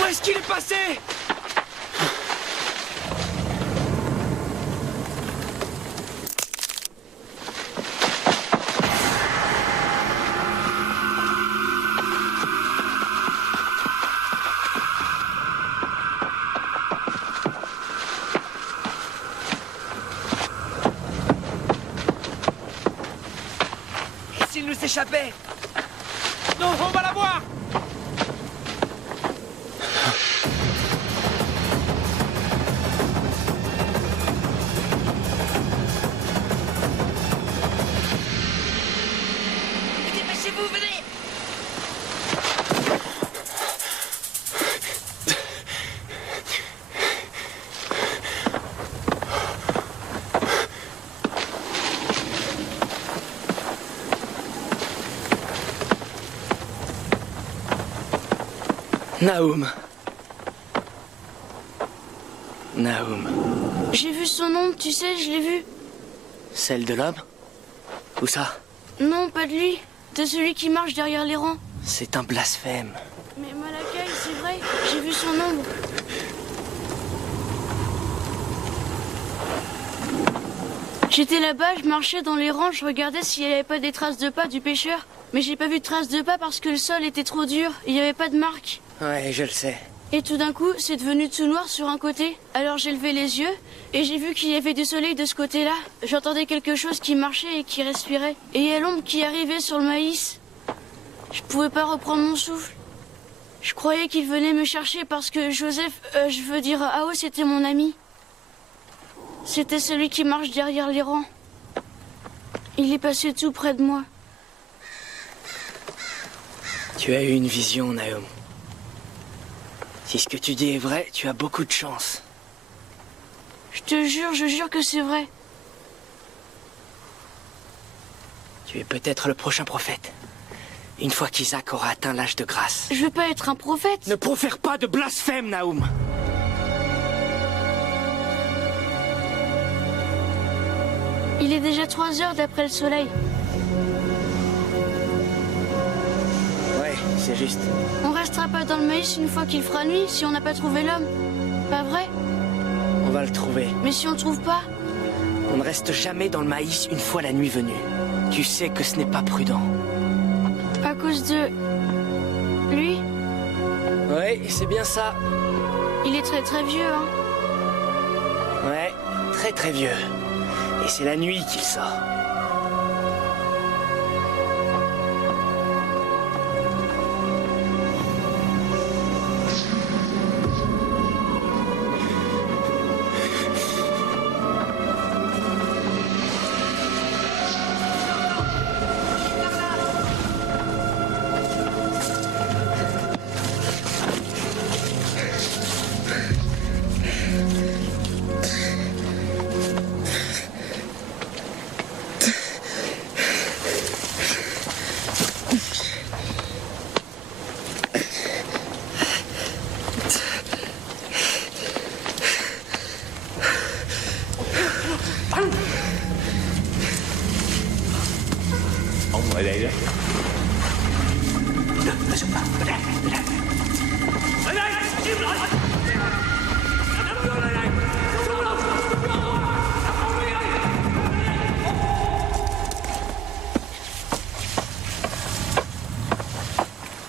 Est-ce qu'il est passé? Et s'il nous échappait? Non, on va la voir! Dépêchez-vous, venez! Naum. Naum. J'ai vu son nom, tu sais, je l'ai vu. Celle de l'homme? Où ça? Non, pas de lui. De celui qui marche derrière les rangs. C'est un blasphème. Mais Malakai, c'est vrai, j'ai vu son ombre. J'étais là-bas, je marchais dans les rangs, je regardais s'il n'y avait pas des traces de pas du pêcheur. Mais j'ai pas vu de traces de pas parce que le sol était trop dur, il n'y avait pas de marque. Ouais, je le sais. Et tout d'un coup, c'est devenu tout noir sur un côté. Alors j'ai levé les yeux et j'ai vu qu'il y avait du soleil de ce côté-là. J'entendais quelque chose qui marchait et qui respirait. Et il y a l'ombre qui arrivait sur le maïs. Je pouvais pas reprendre mon souffle. Je croyais qu'il venait me chercher parce que Joseph, je veux dire Ao, c'était mon ami. C'était celui qui marche derrière les rangs. Il est passé tout près de moi. Tu as eu une vision, Naum. Si ce que tu dis est vrai, tu as beaucoup de chance. Je jure que c'est vrai. Tu es peut-être le prochain prophète. Une fois qu'Isaac aura atteint l'âge de grâce. Je veux pas être un prophète. Ne profère pas de blasphème, Naum. Il est déjà 3 heures d'après le soleil. Ouais, c'est juste. On restera pas dans le maïs une fois qu'il fera nuit si on n'a pas trouvé l'homme. Pas vrai? On va le trouver. Mais si on le trouve pas? On ne reste jamais dans le maïs une fois la nuit venue. Tu sais que ce n'est pas prudent. À cause de... lui? Ouais, c'est bien ça. Il est très vieux, hein? Ouais, très vieux. Et c'est la nuit qu'il sort. Ông ở đây đó. Đừng có xúc phạm. Ở đây. Ở đây, im lại. Nắm vô lại này. Xuống đâu.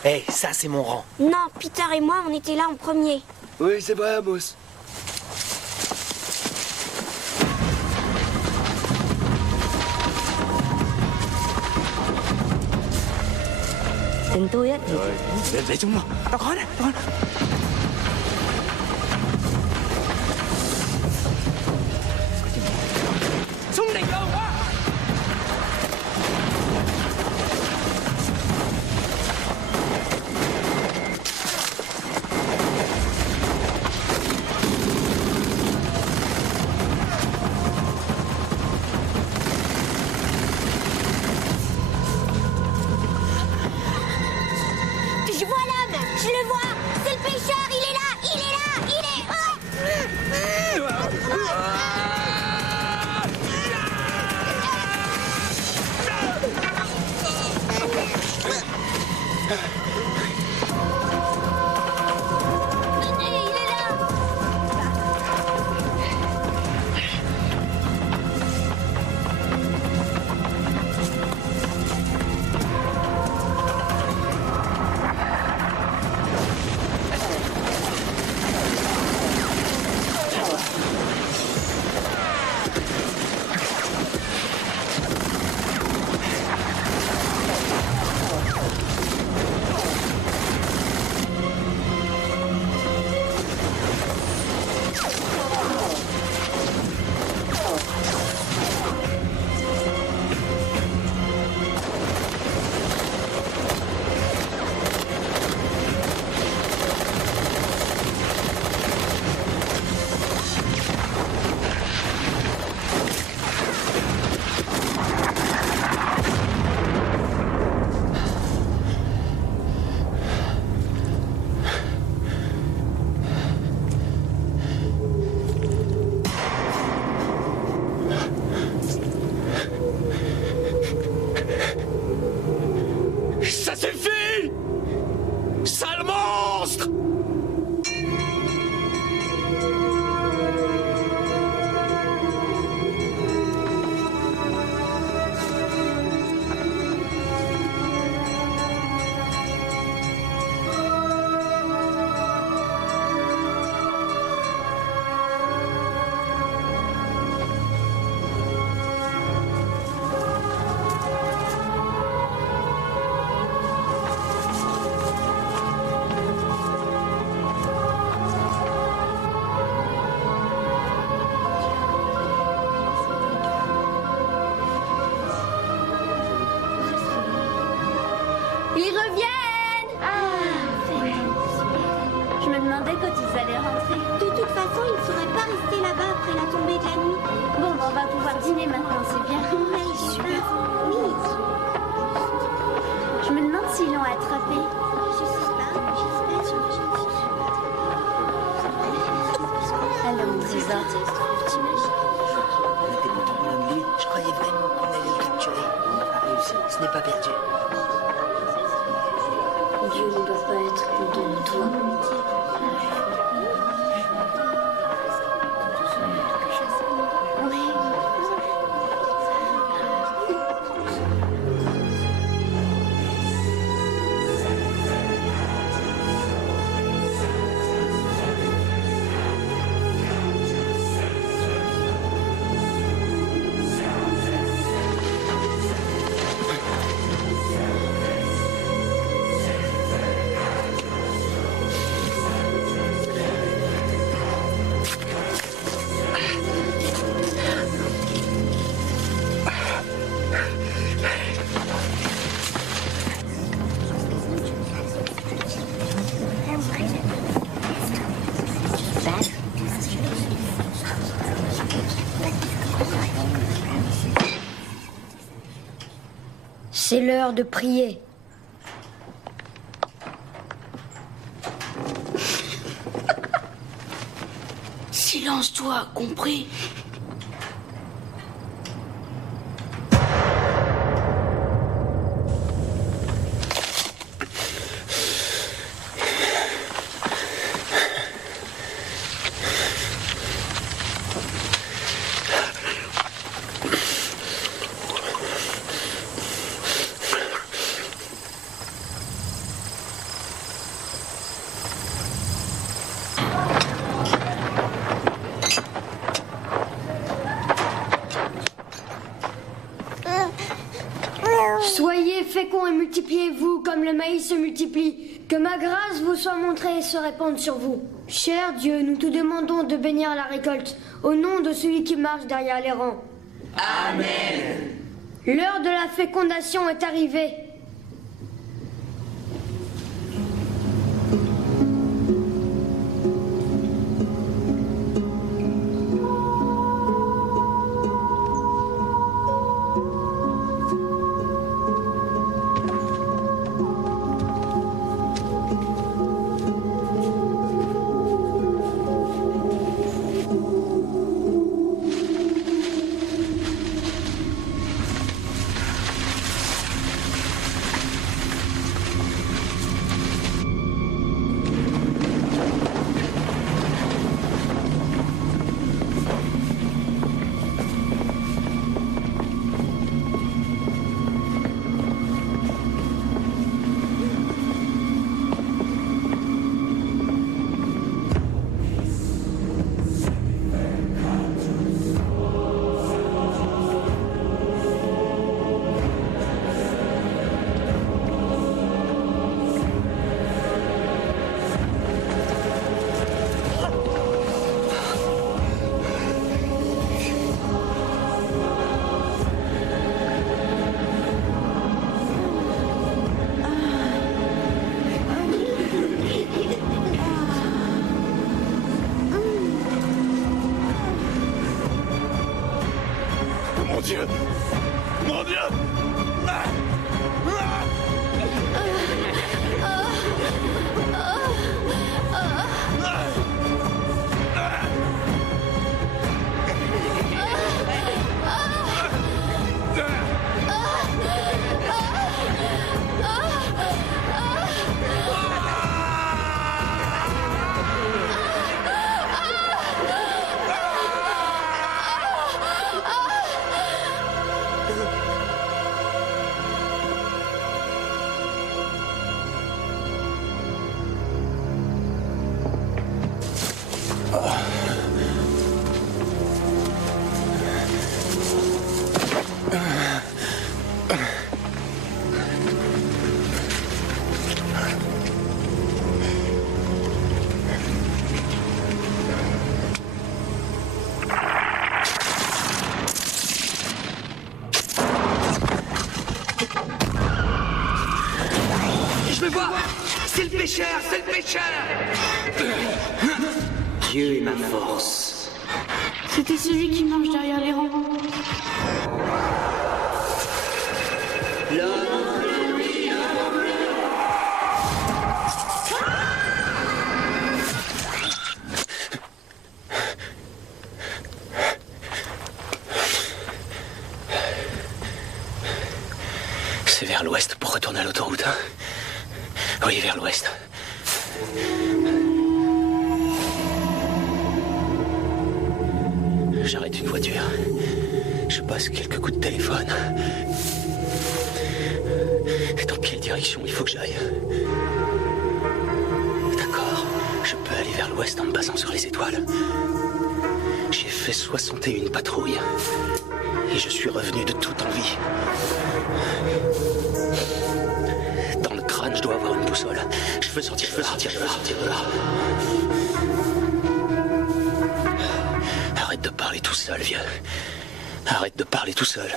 Hey, ça c'est mon rang. Non, Peter et moi, on était là en premier. Oui, c'est vrai, Amos. Tình tôi á thì... Để chúng nó. Tao có nè, tao có nè. Xuống đây cơ quá. Je vois l'homme, je le vois. C'est le pêcheur, il quand ils allaient rentrer. De toute façon, ils ne sauraient pas rester là-bas après la tombée de la nuit. Bon, ben, on va pouvoir dîner maintenant, c'est bien. Ouais, super. Oui. Je me demande s'ils l'ont attrapé. Je sais pas. Alors, mon trésor. On était content pendant une nuit. Je croyais vraiment qu'on allait le capturer. On n'a pas réussi. Ce n'est pas perdu. Dieu ne doit pas être content de toi. C'est l'heure de prier. Silence, toi, compris? Soyez féconds et multipliez-vous comme le maïs se multiplie. Que ma grâce vous soit montrée et se répande sur vous. Cher Dieu, nous te demandons de bénir la récolte, au nom de celui qui marche derrière les rangs. Amen. L'heure de la fécondation est arrivée. Mon Dieu! Mon Dieu! C'est le pécheur, c'est le pécheur. Dieu est ma force. C'était celui qui marche derrière les rangs. C'est vers l'ouest pour retourner à l'autoroute, hein? Oui, vers l'ouest. J'arrête une voiture. Je passe quelques coups de téléphone. Dans quelle direction il faut que j'aille? D'accord, je peux aller vers l'ouest en me basant sur les étoiles. J'ai fait 61 patrouilles. Et je suis revenu de toute envie. Dans le crâne, je dois avoir une boussole. Je veux sortir de là. Arrête de parler tout seul, vieux. Arrête de parler tout seul.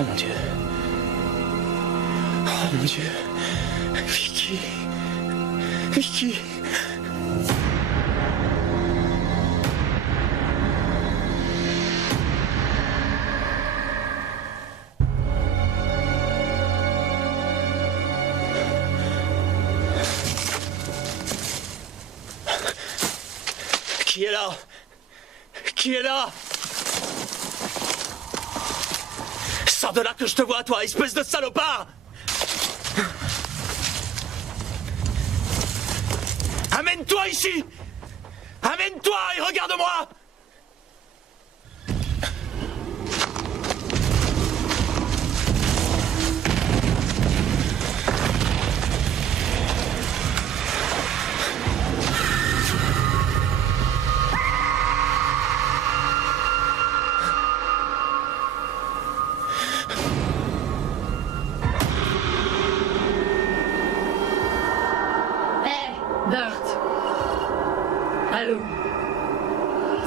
Oh mon Dieu. Oh mon Dieu. Vicky. Vicky. Qui est là? Qui est là? Sors de là que je te vois, toi, espèce de salopard! Amène-toi ici! Amène-toi et regarde-moi!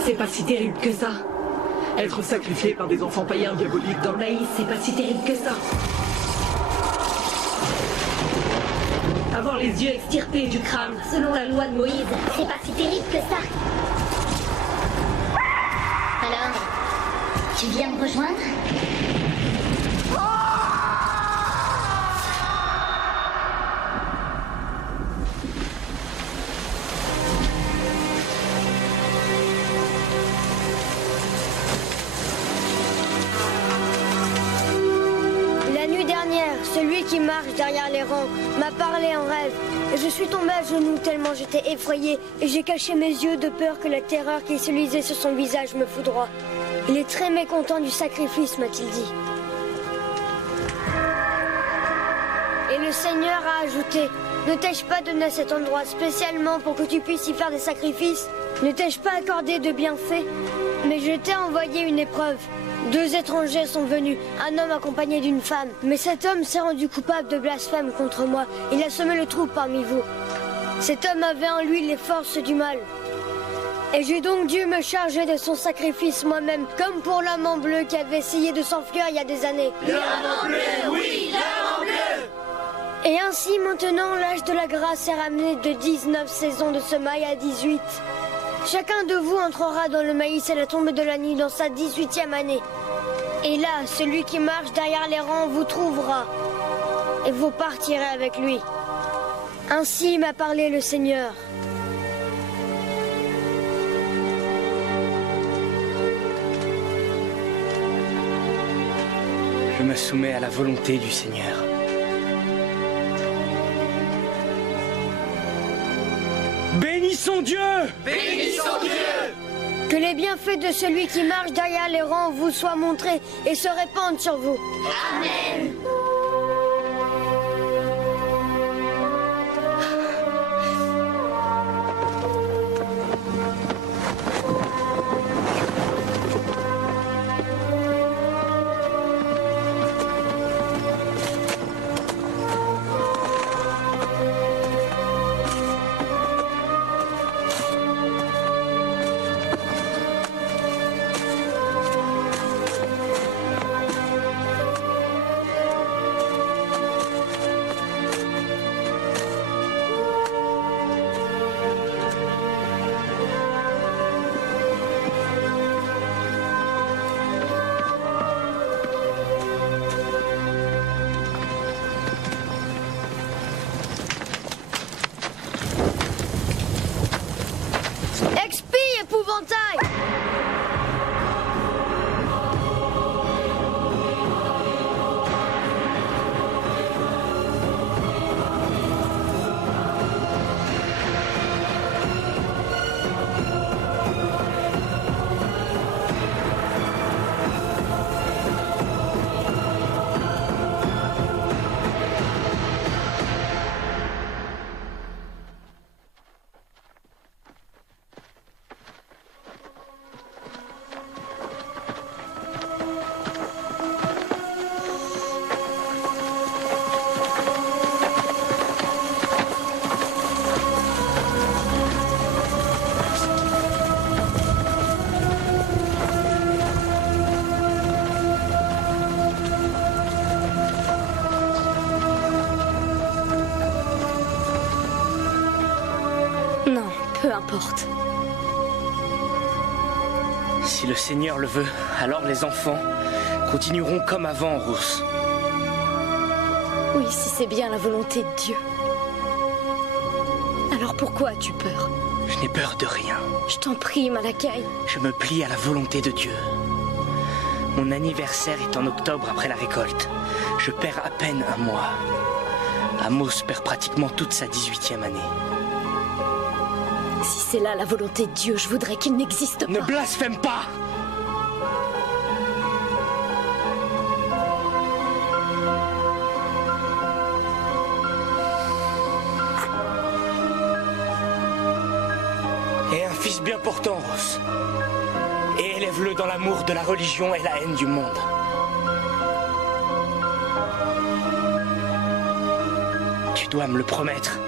C'est pas si terrible que ça. Être sacrifié par des enfants païens diaboliques dans le maïs, c'est pas si terrible que ça. avoir les yeux extirpés du crâne, selon la loi de Moïse. C'est pas si terrible que ça. Alors, tu viens me rejoindre? Celui qui marche derrière les rangs m'a parlé en rêve. Je suis tombée à genoux tellement j'étais effrayée et j'ai caché mes yeux de peur que la terreur qui se lisait sur son visage me foudroie. Il est très mécontent du sacrifice, m'a-t-il dit. Et le Seigneur a ajouté, ne t'ai-je pas donné cet endroit spécialement pour que tu puisses y faire des sacrifices? Ne t'ai-je pas accordé de bienfaits? Mais je t'ai envoyé une épreuve. 2 étrangers sont venus, un homme accompagné d'une femme. Mais cet homme s'est rendu coupable de blasphème contre moi. Il a semé le trouble parmi vous. Cet homme avait en lui les forces du mal. Et j'ai donc dû me charger de son sacrifice moi-même, comme pour l'homme en bleu qui avait essayé de s'enfuir il y a des années. L'homme en bleu, oui, l'homme en bleu! Et ainsi maintenant l'âge de la grâce est ramené de 19 saisons de semailles à 18. Chacun de vous entrera dans le maïs à la tombée de la nuit dans sa 18e année. Et là, celui qui marche derrière les rangs vous trouvera. Et vous partirez avec lui. Ainsi m'a parlé le Seigneur. Je me soumets à la volonté du Seigneur. Bénissons Dieu! Bénissons Dieu! Que les bienfaits de celui qui marche derrière les rangs vous soient montrés et se répandent sur vous. Amen! Peu importe. Si le Seigneur le veut, alors les enfants continueront comme avant, Rousse. Oui, si c'est bien la volonté de Dieu. Alors pourquoi as-tu peur? Je n'ai peur de rien. Je t'en prie, Malakai. Je me plie à la volonté de Dieu. Mon anniversaire est en octobre après la récolte. Je perds à peine un mois. Amos perd pratiquement toute sa 18e année. Si c'est là la volonté de Dieu, je voudrais qu'il n'existe pas. Ne blasphème pas! Et un fils bien portant, Ross. Et élève-le dans l'amour de la religion et la haine du monde. Tu dois me le promettre.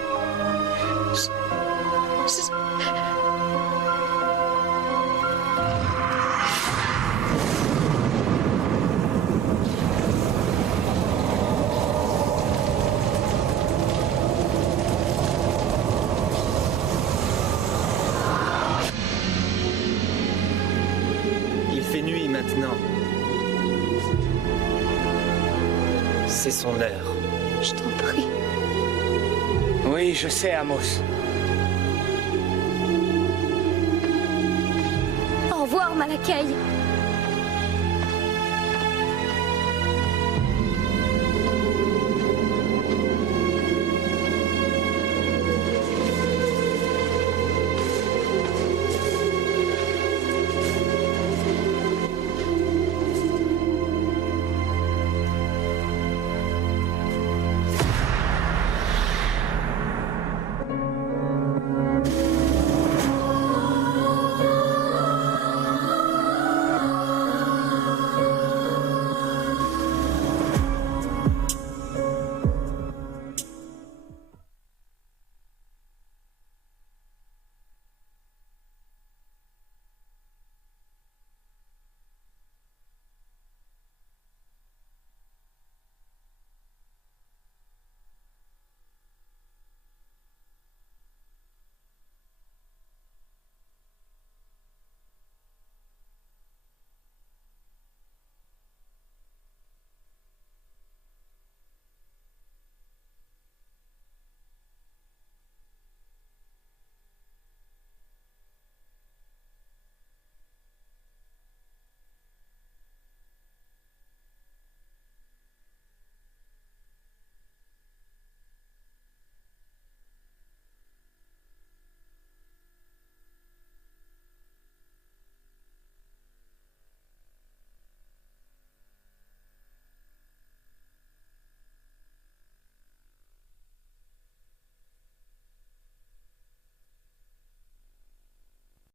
nuit maintenant. C'est son heure. Je t'en prie. Oui, je sais, Amos. Au revoir, Malakai.